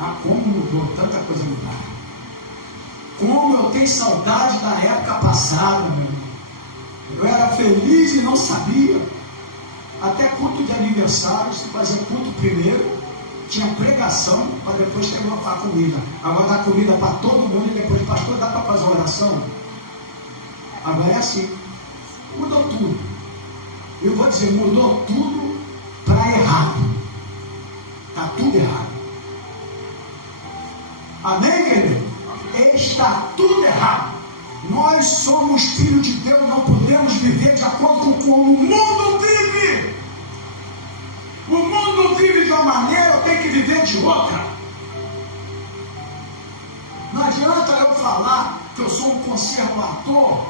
Ah, como mudou, tanta coisa mudada. Como eu tenho saudade da época passada, meu irmão. Eu era feliz e não sabia. Até culto de aniversário, se fazia culto primeiro, tinha pregação para depois ter a comida. Agora dá comida para todo mundo e depois, pastor, dá para fazer uma oração? Agora é assim. Mudou tudo. Eu vou dizer, mudou tudo para errado. Está tudo errado. Amém, querido? Está tudo errado. Nós somos filhos de Deus, não podemos viver de acordo com como o mundo vive. O mundo vive de uma maneira, eu tenho que viver de outra. Não adianta eu falar que eu sou um conservador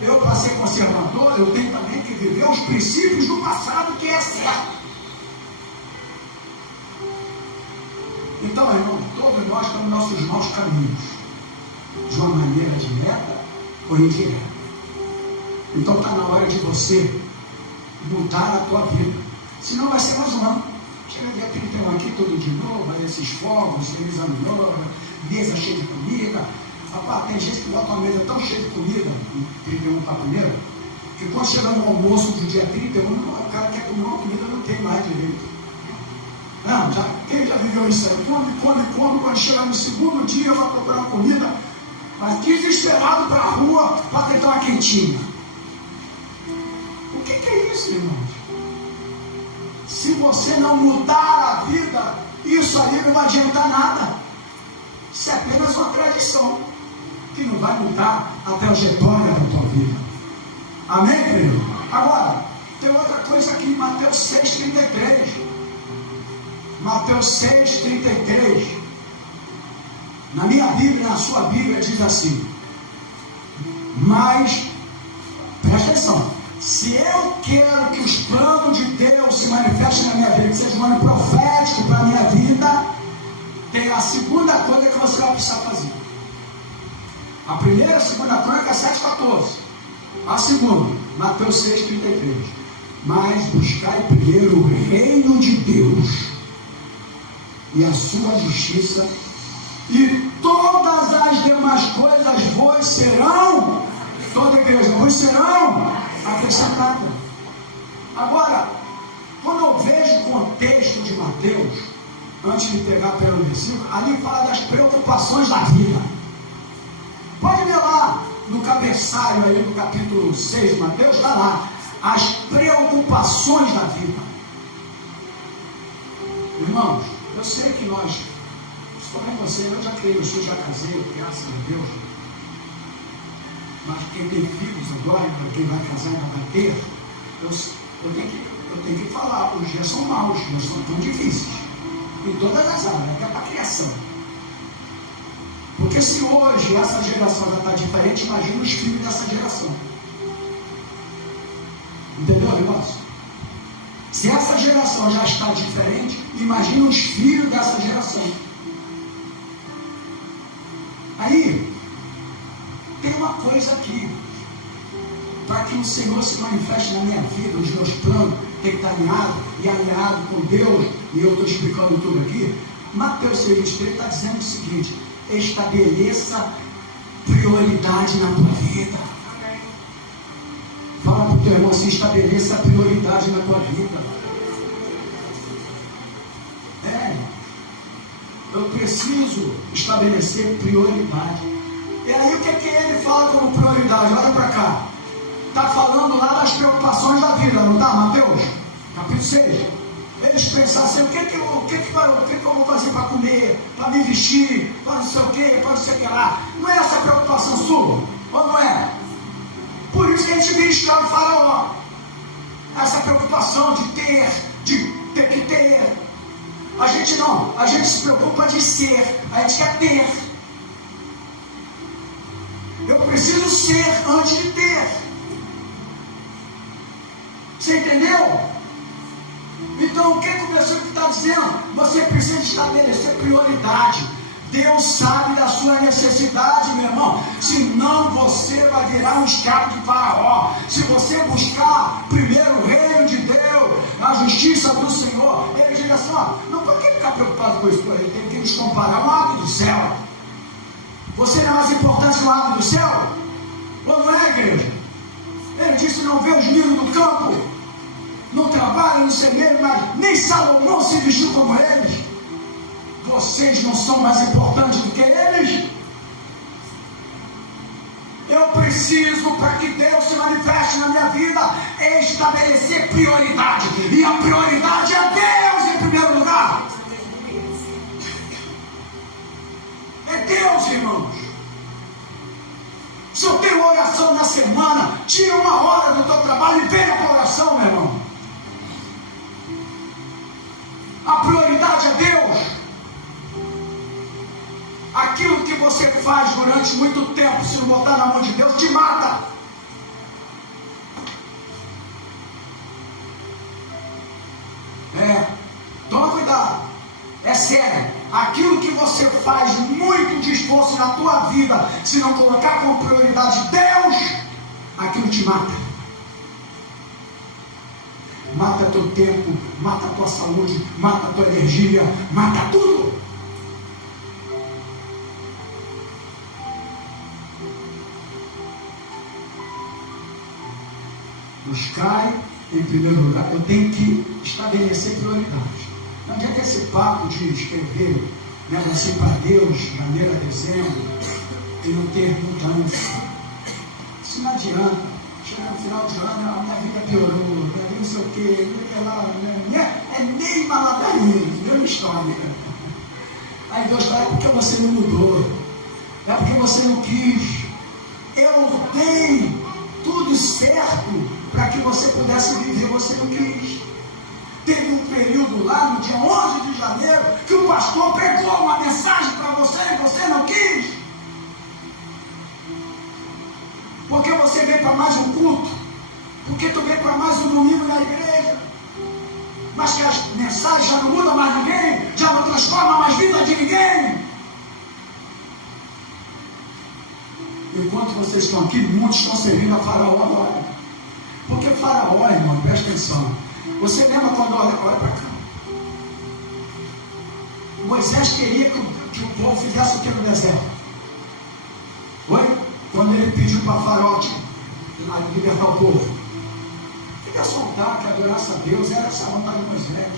Eu, para ser conservador, eu tenho também que viver os princípios do passado, que é certo. Então, irmão, todos nós estamos nos nossos maus caminhos, de uma maneira direta ou indireta. Então está na hora de você mudar a tua vida. Senão vai ser mais um ano. Chega dia 31 aqui, tudo de novo, aí esses fogos, feliz ano novo, mesa cheia de comida. Rapaz, tem gente que bota uma mesa tão cheia de comida, 31 para primeiro, que quando chega no almoço do dia 31, o cara quer comer uma comida, não tem mais direito. Não, quem já viveu isso aí? Come, quando chega no segundo dia vai procurar comida, mas desesperado para a rua para tentar uma quentinha. O que é isso, irmãos? Se você não mudar a vida, isso aí não vai adiantar nada. Isso é apenas uma tradição que não vai mudar a trajetória da tua vida. Amém, querido? Agora, tem outra coisa aqui em Mateus 6,33. Mateus 6,33. Na minha Bíblia, na sua Bíblia, diz assim: mas, presta atenção, se eu quero que os planos de Deus se manifestem na minha vida, que seja um ano profético para a minha vida, tem a segunda coisa que você vai precisar fazer. A primeira, a segunda crônica, 7,14. A segunda, Mateus 6,33. Mas buscai primeiro o reino de Deus e a sua justiça, e todas as demais coisas vos serão, toda igreja, vos serão acrescentadas. Agora, quando eu vejo o contexto de Mateus, antes de pegar pelo versículo, ali fala das preocupações da vida. Pode ver lá no cabeçalho aí do capítulo 6 de Mateus, está lá, as preocupações da vida. Irmãos, eu sei que nós, estou com você, eu já criei o senhor, já casei, graças a Deus. Mas quem tem filhos agora, quem vai casar e vai ter, eu tenho que falar, os dias são maus, os dias são tão difíceis. Em todas as áreas, até para a criação. Porque se hoje essa geração já está diferente, imagina os filhos dessa geração. Entendeu, irmãos? Se essa geração já está diferente, imagina os filhos dessa geração. Aí, tem uma coisa aqui. Para que o Senhor se manifeste na minha vida, os meus planos, tem que estar alinhado e alinhado com Deus, e eu estou explicando tudo aqui. Mateus 6,23 está dizendo o seguinte: estabeleça prioridade na tua vida. Fala para o teu irmão assim: estabeleça prioridade na tua vida. Eu preciso estabelecer prioridade. E aí o que ele fala como prioridade? Olha para cá. Está falando lá das preocupações da vida, não está, Mateus? Capítulo 6. Eles pensaram assim: o que eu vou fazer para comer, para me vestir, para não sei o que, para não sei o que lá. Não é essa a preocupação sua? Ou não é? Por isso que a gente vira escravo de Faraó. Essa preocupação de ter que ter. A gente não, a gente se preocupa de ser, a gente quer ter. Eu preciso ser antes de ter. Você entendeu? Então, o que o professor está dizendo? Você precisa estabelecer prioridade. Deus sabe da sua necessidade, meu irmão. Senão você vai virar um escravo de Faraó. Se você buscar primeiro o reino de Deus, a justiça do Senhor, ele diz assim: ó, não por que ficar preocupado com isso? Ele tem que nos comparar uma ave do céu. Você não é mais importante que uma ave do céu? Ou não é, igreja? Ele disse: não vê os lírios do campo, não trabalham, não semeiam, mas nem Salomão se vestiu como eles. Vocês não são mais importantes do que eles? Eu preciso, para que Deus se manifeste na minha vida, estabelecer prioridade. E a prioridade é Deus em primeiro lugar. É Deus, irmãos. Se eu tenho oração na semana, tira uma hora do teu trabalho e venha para a oração, meu irmão. A prioridade é Deus. Aquilo que você faz durante muito tempo, se não botar na mão de Deus, te mata. na tua vida, se não colocar como prioridade Deus, aquilo te mata. Mata teu tempo, mata a tua saúde, mata a tua energia, mata tudo. Buscar em primeiro lugar, eu tenho que estabelecer prioridades. Não adianta esse papo de escrever negocinho para Deus, janeiro a dezembro, e não ter mudança. Isso não adianta. Chega no final de ano, a minha vida piorou, não sei o quê, é meio malabarismo, mesma história. Aí Deus fala, é porque você não mudou, é porque você não quis. Eu dei tudo certo para que você pudesse viver, você não quis. Teve um período lá no dia 11 de janeiro que o pastor pregou uma mensagem para você e você não quis. Porque você veio para mais um culto, porque tu veio para mais um domingo na igreja, mas que as mensagens já não mudam mais ninguém, já não transformam mais vida de ninguém. Enquanto vocês estão aqui, muitos estão servindo a Faraó agora. Porque Faraó, irmão, presta atenção. Você lembra quando, olha para cá, Moisés queria que o povo fizesse o que no deserto? Oi? Quando ele pediu para Faraó libertar o povo. Fica soltar, que adorasse a Deus, era essa vontade de Moisés.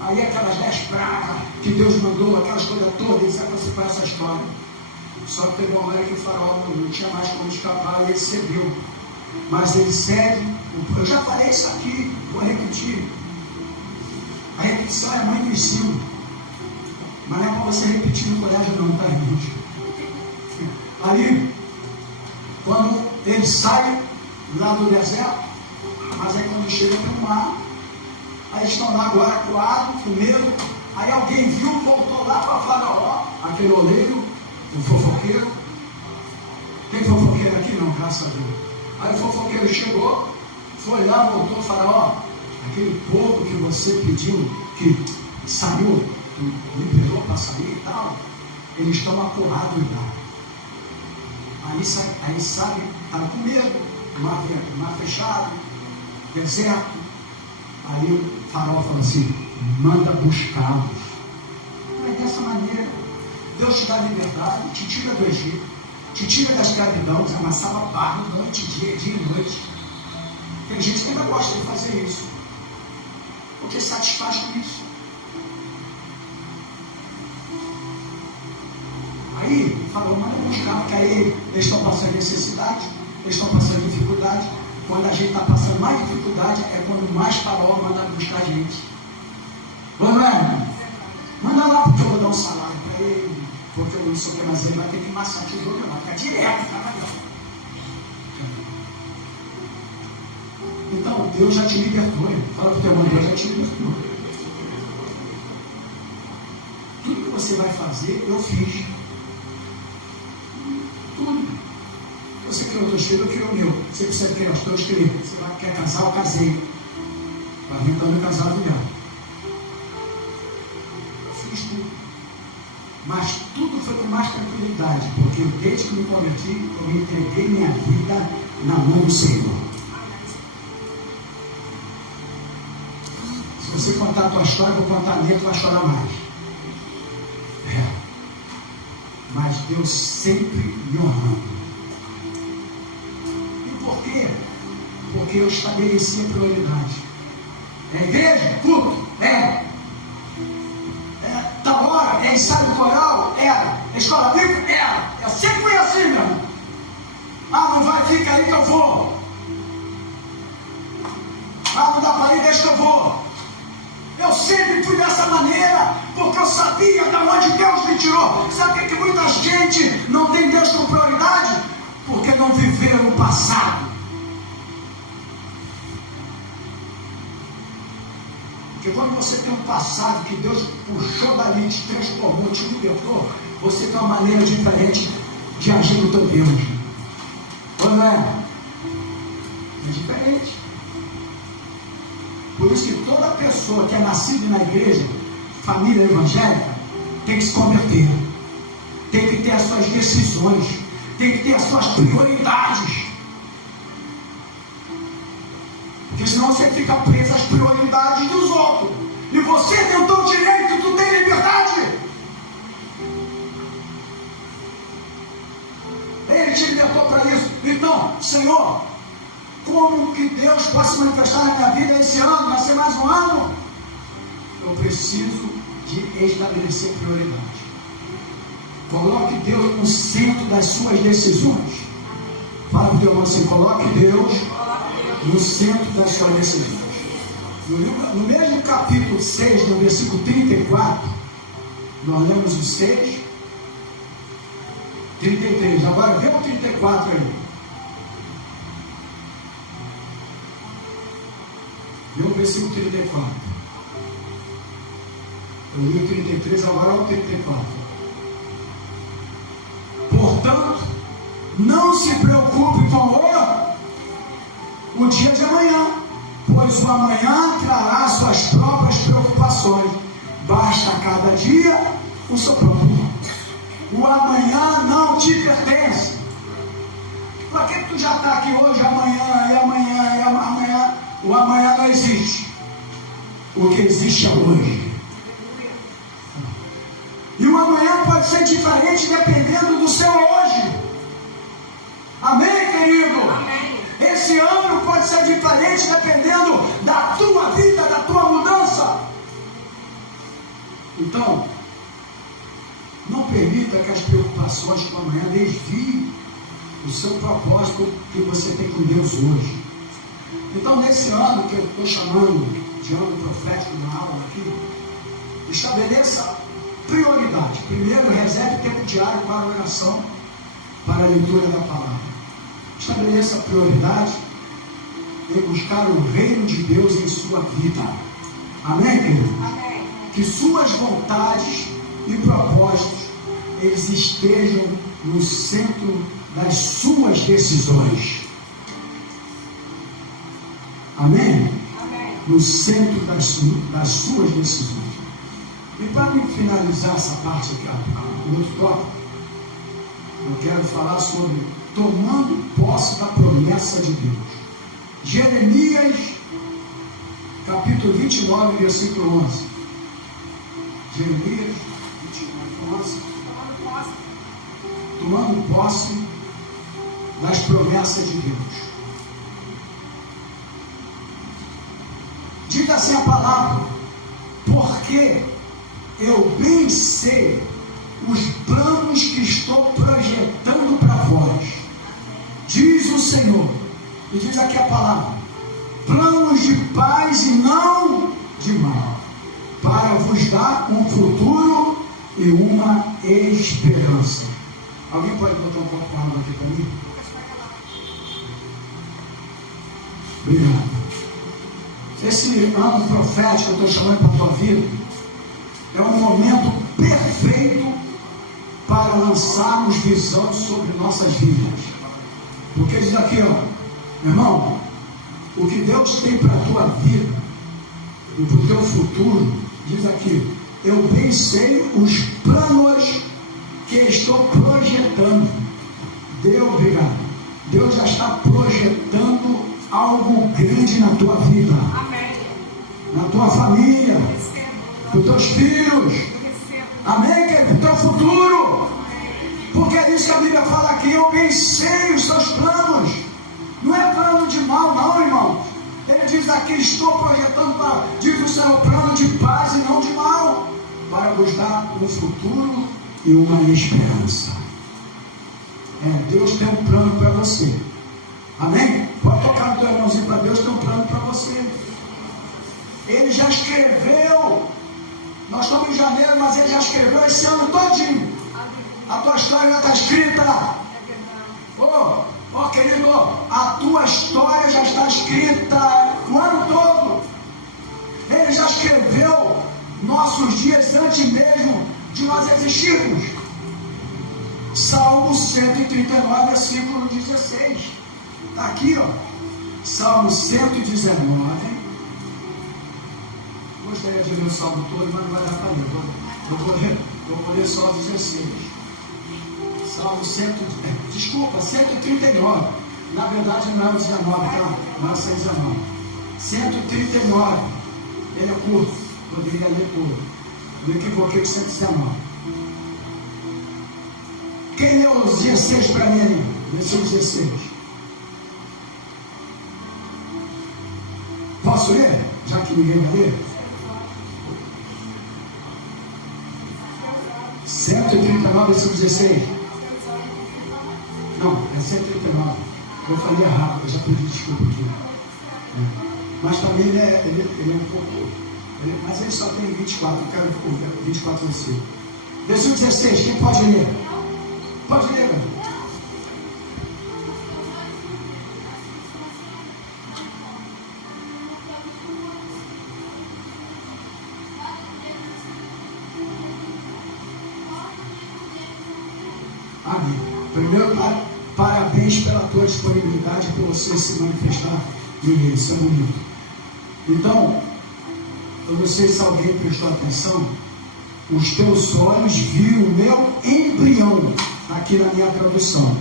Aí aquelas 10 pragas que Deus mandou, aquelas coisas todas, sabe, você conhece essa história. Só que teve uma hora que o Faraó não tinha mais como escapar e ele cedeu. Mas ele cede. Eu já falei isso aqui, vou repetir. A repetição é a mãe do ensino. Mas não é para você repetir no colégio não, tá, gente? Aí, quando ele sai lá do deserto, mas aí quando chega no mar, aí eles estão lá agora coados, com medo. Aí alguém viu, voltou lá para Faraó, aquele oleiro, o fofoqueiro. Tem fofoqueiro aqui? Não, graças a Deus. Aí o fofoqueiro chegou, foi lá, voltou, Faraó, aquele povo que você pediu, que saiu, liberou para sair e tal, eles estão acurrados lá. Aí sabe, estava com medo, mar fechado, deserto. Aí o Faraó falou assim, manda buscá-los. Mas dessa maneira, Deus te dá liberdade, te tira do Egito, te tira da escravidão, amassava barro noite, dia e noite. Tem gente que ainda gosta de fazer isso, porque satisfaz com isso. Aí, falou, manda buscar, porque aí eles estão passando necessidade, eles estão passando dificuldade. Quando a gente está passando mais dificuldade, é quando mais Faraó manda buscar a gente. Não é? Manda lá, porque eu vou dar um salário para ele, porque eu não sou que, mas ele vai ter que massar o tesouro, vai ficar direto, tá? Então, Deus já te libertou. Fala para o teu irmão, Deus já te libertou. Tudo que você vai fazer, eu fiz. Tudo. Você criou o teu filho, eu criei o meu. Você precisa criar os teus filhos. Você quer casar, eu casei. Vai vir quando eu casar, virar. Eu fiz tudo. Mas tudo foi com mais tranquilidade, porque desde que me converti, eu me entreguei minha vida na mão do Senhor. Se você contar a tua história, eu vou contar a minha, tu vai chorar mais. Mas Deus sempre me honrando. E por quê? Porque eu estabeleci a prioridade. É igreja? Culto? É da hora? É ensaio coral? Era. É escola bíblica? Era. Eu sempre fui assim, meu irmão. Ah, não vai, fica aí que eu vou. Ah, não dá para ir, deixa que eu vou. Eu sempre fui dessa maneira, porque eu sabia de onde Deus me tirou. Sabe que muita gente não tem Deus como prioridade? Porque não viveram o passado. Porque quando você tem um passado que Deus puxou dali, te transformou, te libertou, você tem uma maneira diferente de agir no teu Deus. Ou não é? É diferente. Por isso que toda pessoa que é nascida na igreja, família evangélica, tem que se converter. tem que ter as suas decisões, tem que ter as suas prioridades. Porque senão você fica preso às prioridades dos outros. E você tem o teu direito, tu tem liberdade. Ele te libertou para isso. Então, Senhor, como que Deus possa se manifestar na minha vida esse ano? Vai ser mais um ano? Eu preciso de estabelecer prioridade. Coloque Deus no centro das suas decisões. Fala para o teu irmão assim, coloque Deus no centro das suas decisões. No mesmo capítulo 6, no versículo 34, nós lemos o 6, 33. Agora vê o 34 aí. Vê o versículo 34. Eu li o 33, agora é o 34. Portanto, não se preocupe com o dia de amanhã, pois o amanhã trará suas próprias preocupações. Basta a cada dia o seu próprio mal. O amanhã não te pertence. Para que tu já está aqui hoje, amanhã, e amanhã, e amanhã? O amanhã não existe. O que existe é hoje. E o amanhã pode ser diferente dependendo do seu hoje. Amém, querido? Amém. Esse ano pode ser diferente dependendo da tua vida, da tua mudança. Então, não permita que as preocupações com amanhã desviem o seu propósito que você tem com Deus hoje. Então, nesse ano que eu estou chamando de ano profético na aula aqui, estabeleça prioridade. Primeiro, reserve tempo diário para a oração, para a leitura da palavra. Estabeleça prioridade em buscar o reino de Deus em sua vida. Amém, querido? Amém. Que suas vontades e propósitos, eles estejam no centro das suas decisões. Amém? Amém. No centro das suas decisões. E para me finalizar essa parte aqui, o outro tópico, eu quero falar sobre tomando posse da promessa de Deus. Jeremias, capítulo 29, versículo 11. Jeremias 29, 11. Tomando posse das promessas de Deus. Diga assim a palavra, porque eu bem sei os planos que estou projetando para vós, diz o Senhor. E diz aqui a palavra, planos de paz e não de mal, para vos dar um futuro e uma esperança. Alguém pode botar um pouco de água aqui para mim? Obrigado. Esse ano profético que eu estou chamando para a tua vida é um momento perfeito para lançarmos visão sobre nossas vidas. Porque diz aqui, ó, meu irmão, o que Deus tem para a tua vida e para o teu futuro, diz aqui, eu bem sei os planos que estou projetando. Deus, obrigado. Deus já está projetando algo grande na tua vida. Amém. Na tua família, Recebo. nos teus filhos. Recebo. Amém, querido? No teu futuro. Amém. Porque é isso que a Bíblia fala aqui, eu bem sei os seus planos. Não é plano de mal, não, irmão. Ele diz aqui, estou projetando para, diz o Senhor, plano de paz e não de mal, para vos dar um futuro e uma esperança. Deus tem um plano para você. Amém? Pode tocar no teu irmãozinho para Deus, tem um plano para você. Ele já escreveu. Nós estamos em janeiro, mas ele já escreveu esse ano todinho. A tua história já está escrita. Querido, a tua história já está escrita o ano todo. Ele já escreveu nossos dias antes mesmo de nós existirmos. Salmo 139, versículo 16. Está aqui, ó. Salmo 119. Gostaria de ler o salmo todo, mas não vai dar para ler. Eu vou ler só 16. Salmo 139. Na verdade não é o 19, tá? Não é 119. 139. Ele é curto. Poderia ler curto. Eu equivoquei com 119. Quem leu o 16 para mim aí? Versículo 16. Posso ler? Já que ninguém vai ler? 139, versículo 16. Não, é 139. Eu falei errado, eu já pedi desculpa aqui. Mas também ele é um pouco. Mas ele só tem 24, eu quero 24 versículos. Versículo 16, quem pode ler? Pode ler, velho. Amém. Primeiro, parabéns pela tua disponibilidade para você se manifestar em mim. Isso é bonito. Então, eu não sei se alguém prestou atenção. Os teus olhos viram o meu embrião, aqui na minha tradução.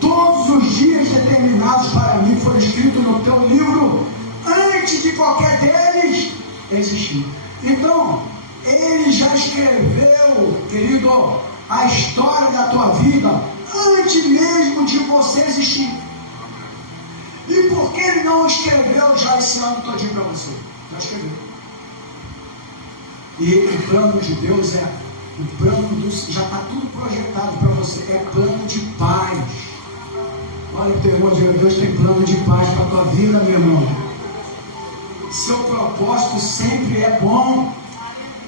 Todos os dias determinados para mim foram escritos no teu livro, antes de qualquer deles existir. Então, ele já escreveu, querido, a história da tua vida antes mesmo de você existir. E por que ele não escreveu já esse ano todinho para você? Já escreveu. E o plano de Deus já está tudo projetado para você. É plano de paz. Olha o teu irmão, Deus tem plano de paz para a tua vida, meu irmão. Seu propósito sempre é bom.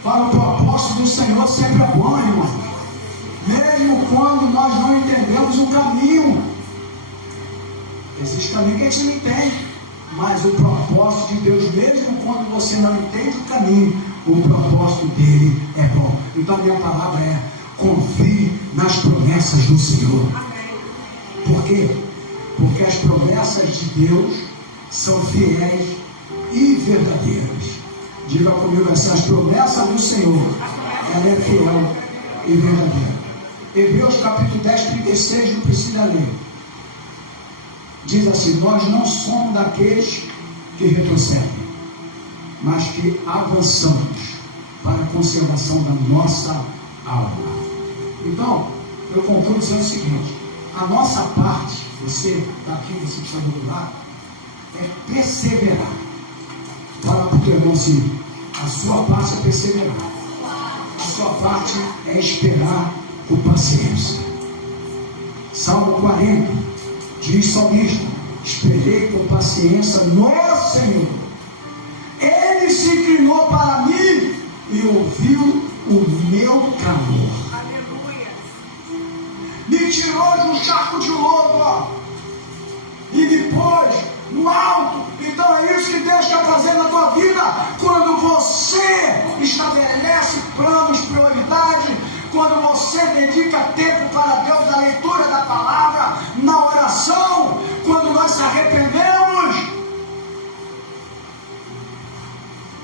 Para o propósito do Senhor sempre é bom, irmão. Mesmo quando nós não entendemos o caminho. Existe caminho que a gente não entende. Mas o propósito de Deus, mesmo quando você não entende o caminho, o propósito dele é bom. Então a minha palavra é: confie nas promessas do Senhor. Por quê? Porque as promessas de Deus são fiéis e verdadeiras. Diga comigo assim: as promessas do Senhor, ela é fiel e verdadeira. Hebreus capítulo 10, 36, não precisa ler. Diz assim: nós não somos daqueles que retrocedem, mas que avançamos para a conservação da nossa alma. Então, eu concluo dizendo o seguinte: a nossa parte, você daqui, você que está do outro lado, é perseverar. Fala para o teu irmão assim: a sua parte é perseverar, a sua parte é esperar com paciência. Salmo 40 diz só mesmo: esperei com paciência no Senhor. Ele se inclinou para mim e ouviu o meu clamor. Aleluia. Me tirou de um charco de lodo e me pôs no alto. Então é isso que Deus quer fazer na tua vida. Quando você estabelece planos, prioridades, quando você dedica tempo para Deus na leitura da palavra, na oração, quando nós se arrependemos,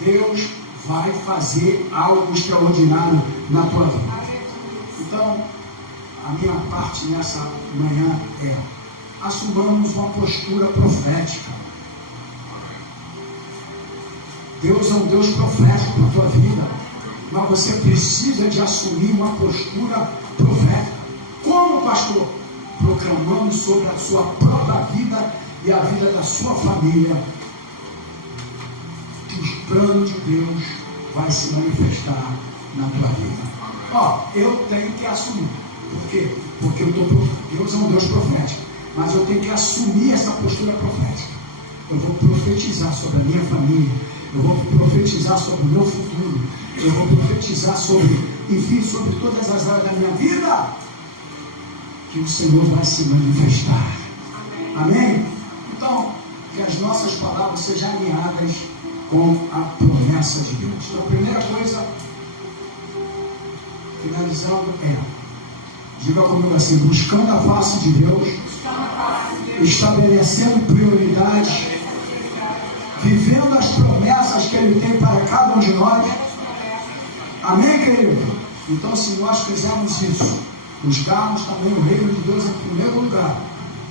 Deus vai fazer algo extraordinário na tua vida. Então, a minha parte nessa manhã é: assumamos uma postura profética. Deus é um Deus profético na tua vida, mas você precisa de assumir uma postura profética. Como, pastor? Proclamando sobre a sua própria vida e a vida da sua família que os planos de Deus vai se manifestar na tua vida. Eu tenho que assumir. Por quê? Porque Deus é um Deus profético, mas eu tenho que assumir essa postura profética. Eu vou profetizar sobre a minha família, eu vou profetizar sobre o meu futuro, eu vou profetizar sobre, enfim, sobre todas as áreas da minha vida, que o Senhor vai se manifestar. Amém? Então, que as nossas palavras sejam alinhadas com a promessa de Deus. Então, a primeira coisa, finalizando, diga comigo assim: buscando a face de Deus, estabelecendo prioridades, vivendo as promessas que Ele tem para cada um de nós. Amém, querido? Então, se nós fizermos isso, buscarmos também o reino de Deus em primeiro lugar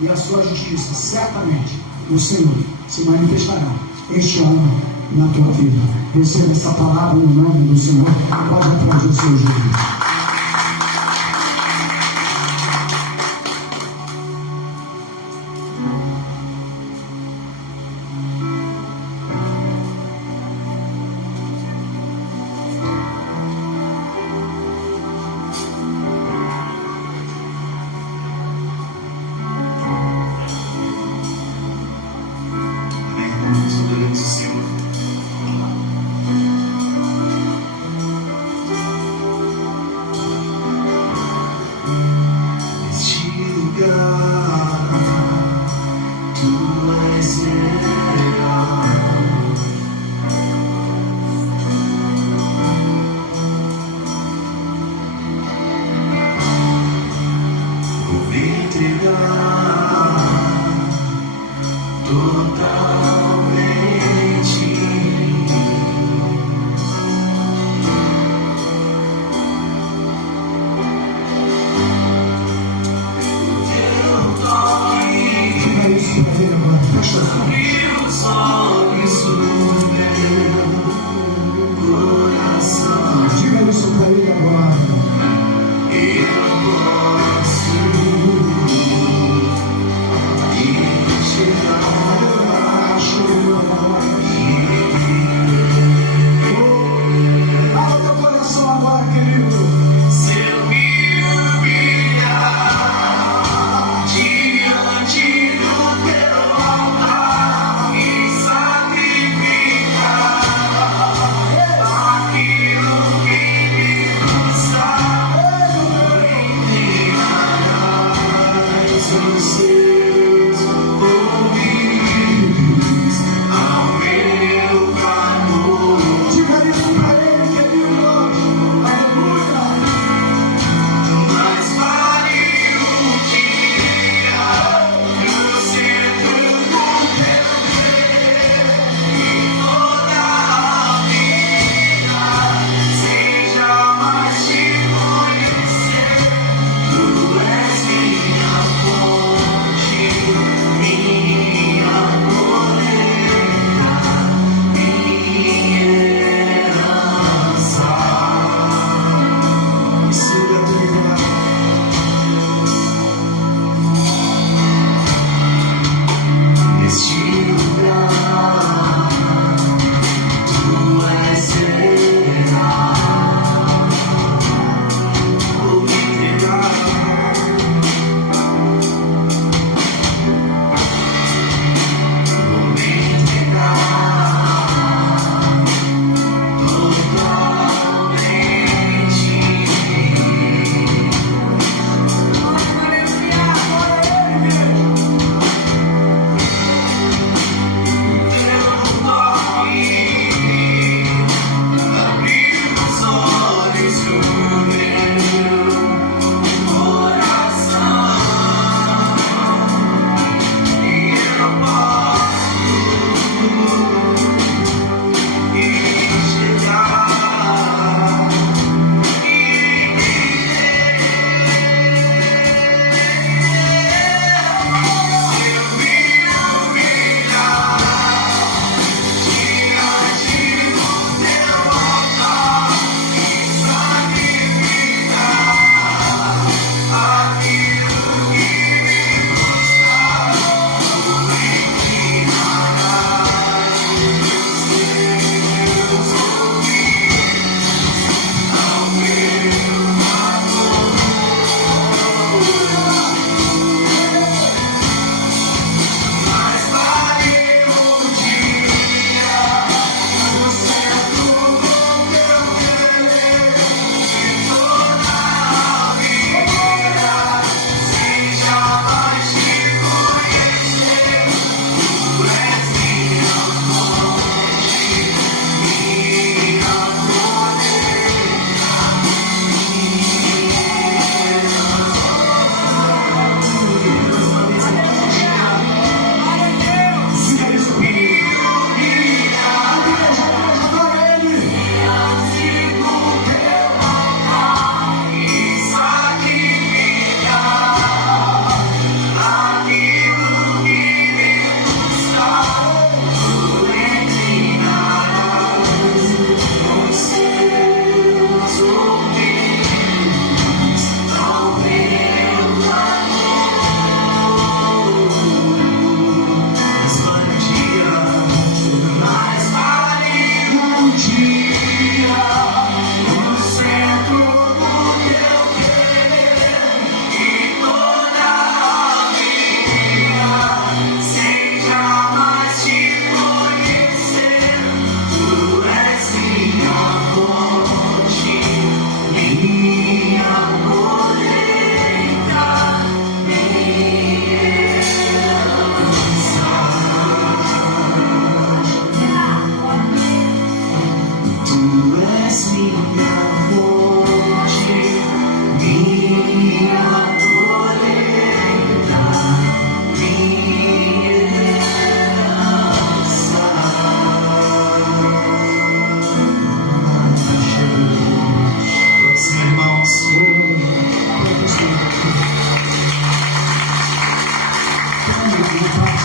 e a sua justiça, certamente o Senhor se manifestará este ano na tua vida. Receba essa palavra no nome do Senhor. Pode aplaudir o seu Jesus.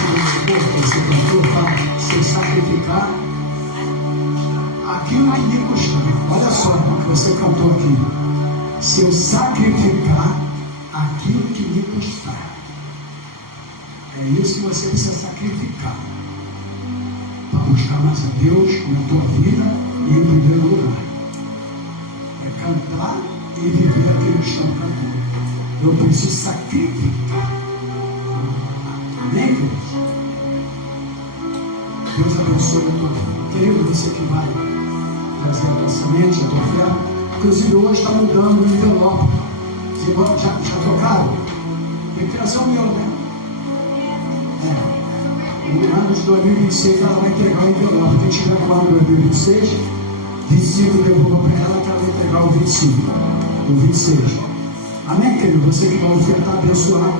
Você cantou para se sacrificar aquilo que me custar. Olha só o que você cantou aqui. Se eu sacrificar aquilo que me custar. É isso que você precisa sacrificar. Para buscar mais a Deus na tua vida e em primeiro lugar. É cantar e viver aquilo que estão cantando. Eu preciso sacrificar. Amém, Deus? Deus abençoe a tua vida. Querido, você que vai trazer a tua semente, a tua fé. Inclusive hoje está mudando o envelope. Você já trocaram? Tem que trazer o meu, né? No ano de 2026 ela vai entregar o envelope. Quem tiver com o ano de 2026, 25 devolva para ela que ela vai entregar o 25, o 26. Amém, querido? Você que vai ofertar, abençoar.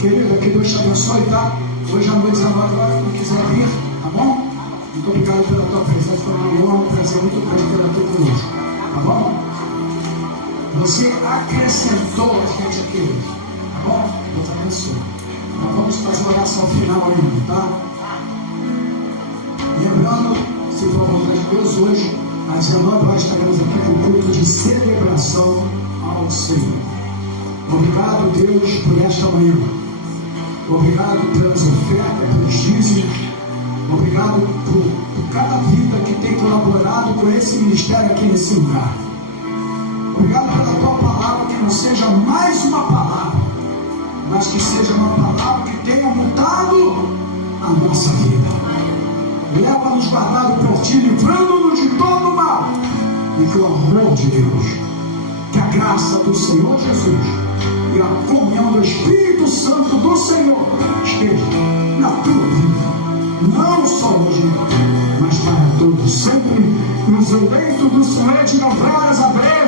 Querido, que Deus te abençoe, tá? Hoje à noite, 19 horas, quem quiser vir, tá bom? Muito obrigado pela tua presença, foi uma honra, um prazer muito grande ter tu conosco, tá bom? Você acrescentou a gente aqui hoje, tá bom? Deus abençoe. Nós vamos fazer uma oração final ainda, tá? Lembrando, se for a vontade de Deus, hoje, às 19 horas, estaremos aqui com o culto de celebração ao Senhor. Obrigado, Deus, por esta manhã. Obrigado pelas ofertas, pelos dízimos. Obrigado por cada vida que tem colaborado com esse ministério aqui nesse lugar. Obrigado pela tua palavra, que não seja mais uma palavra, mas que seja uma palavra que tenha mudado a nossa vida. Leva-nos guardado por ti, livrando-nos de todo o mal. E que o amor de Deus, que a graça do Senhor Jesus e a comunhão do Espírito Santo do Senhor esteja na tua vida, não só hoje, mas para todos, sempre nos eleitos do Suete, não varas a breve.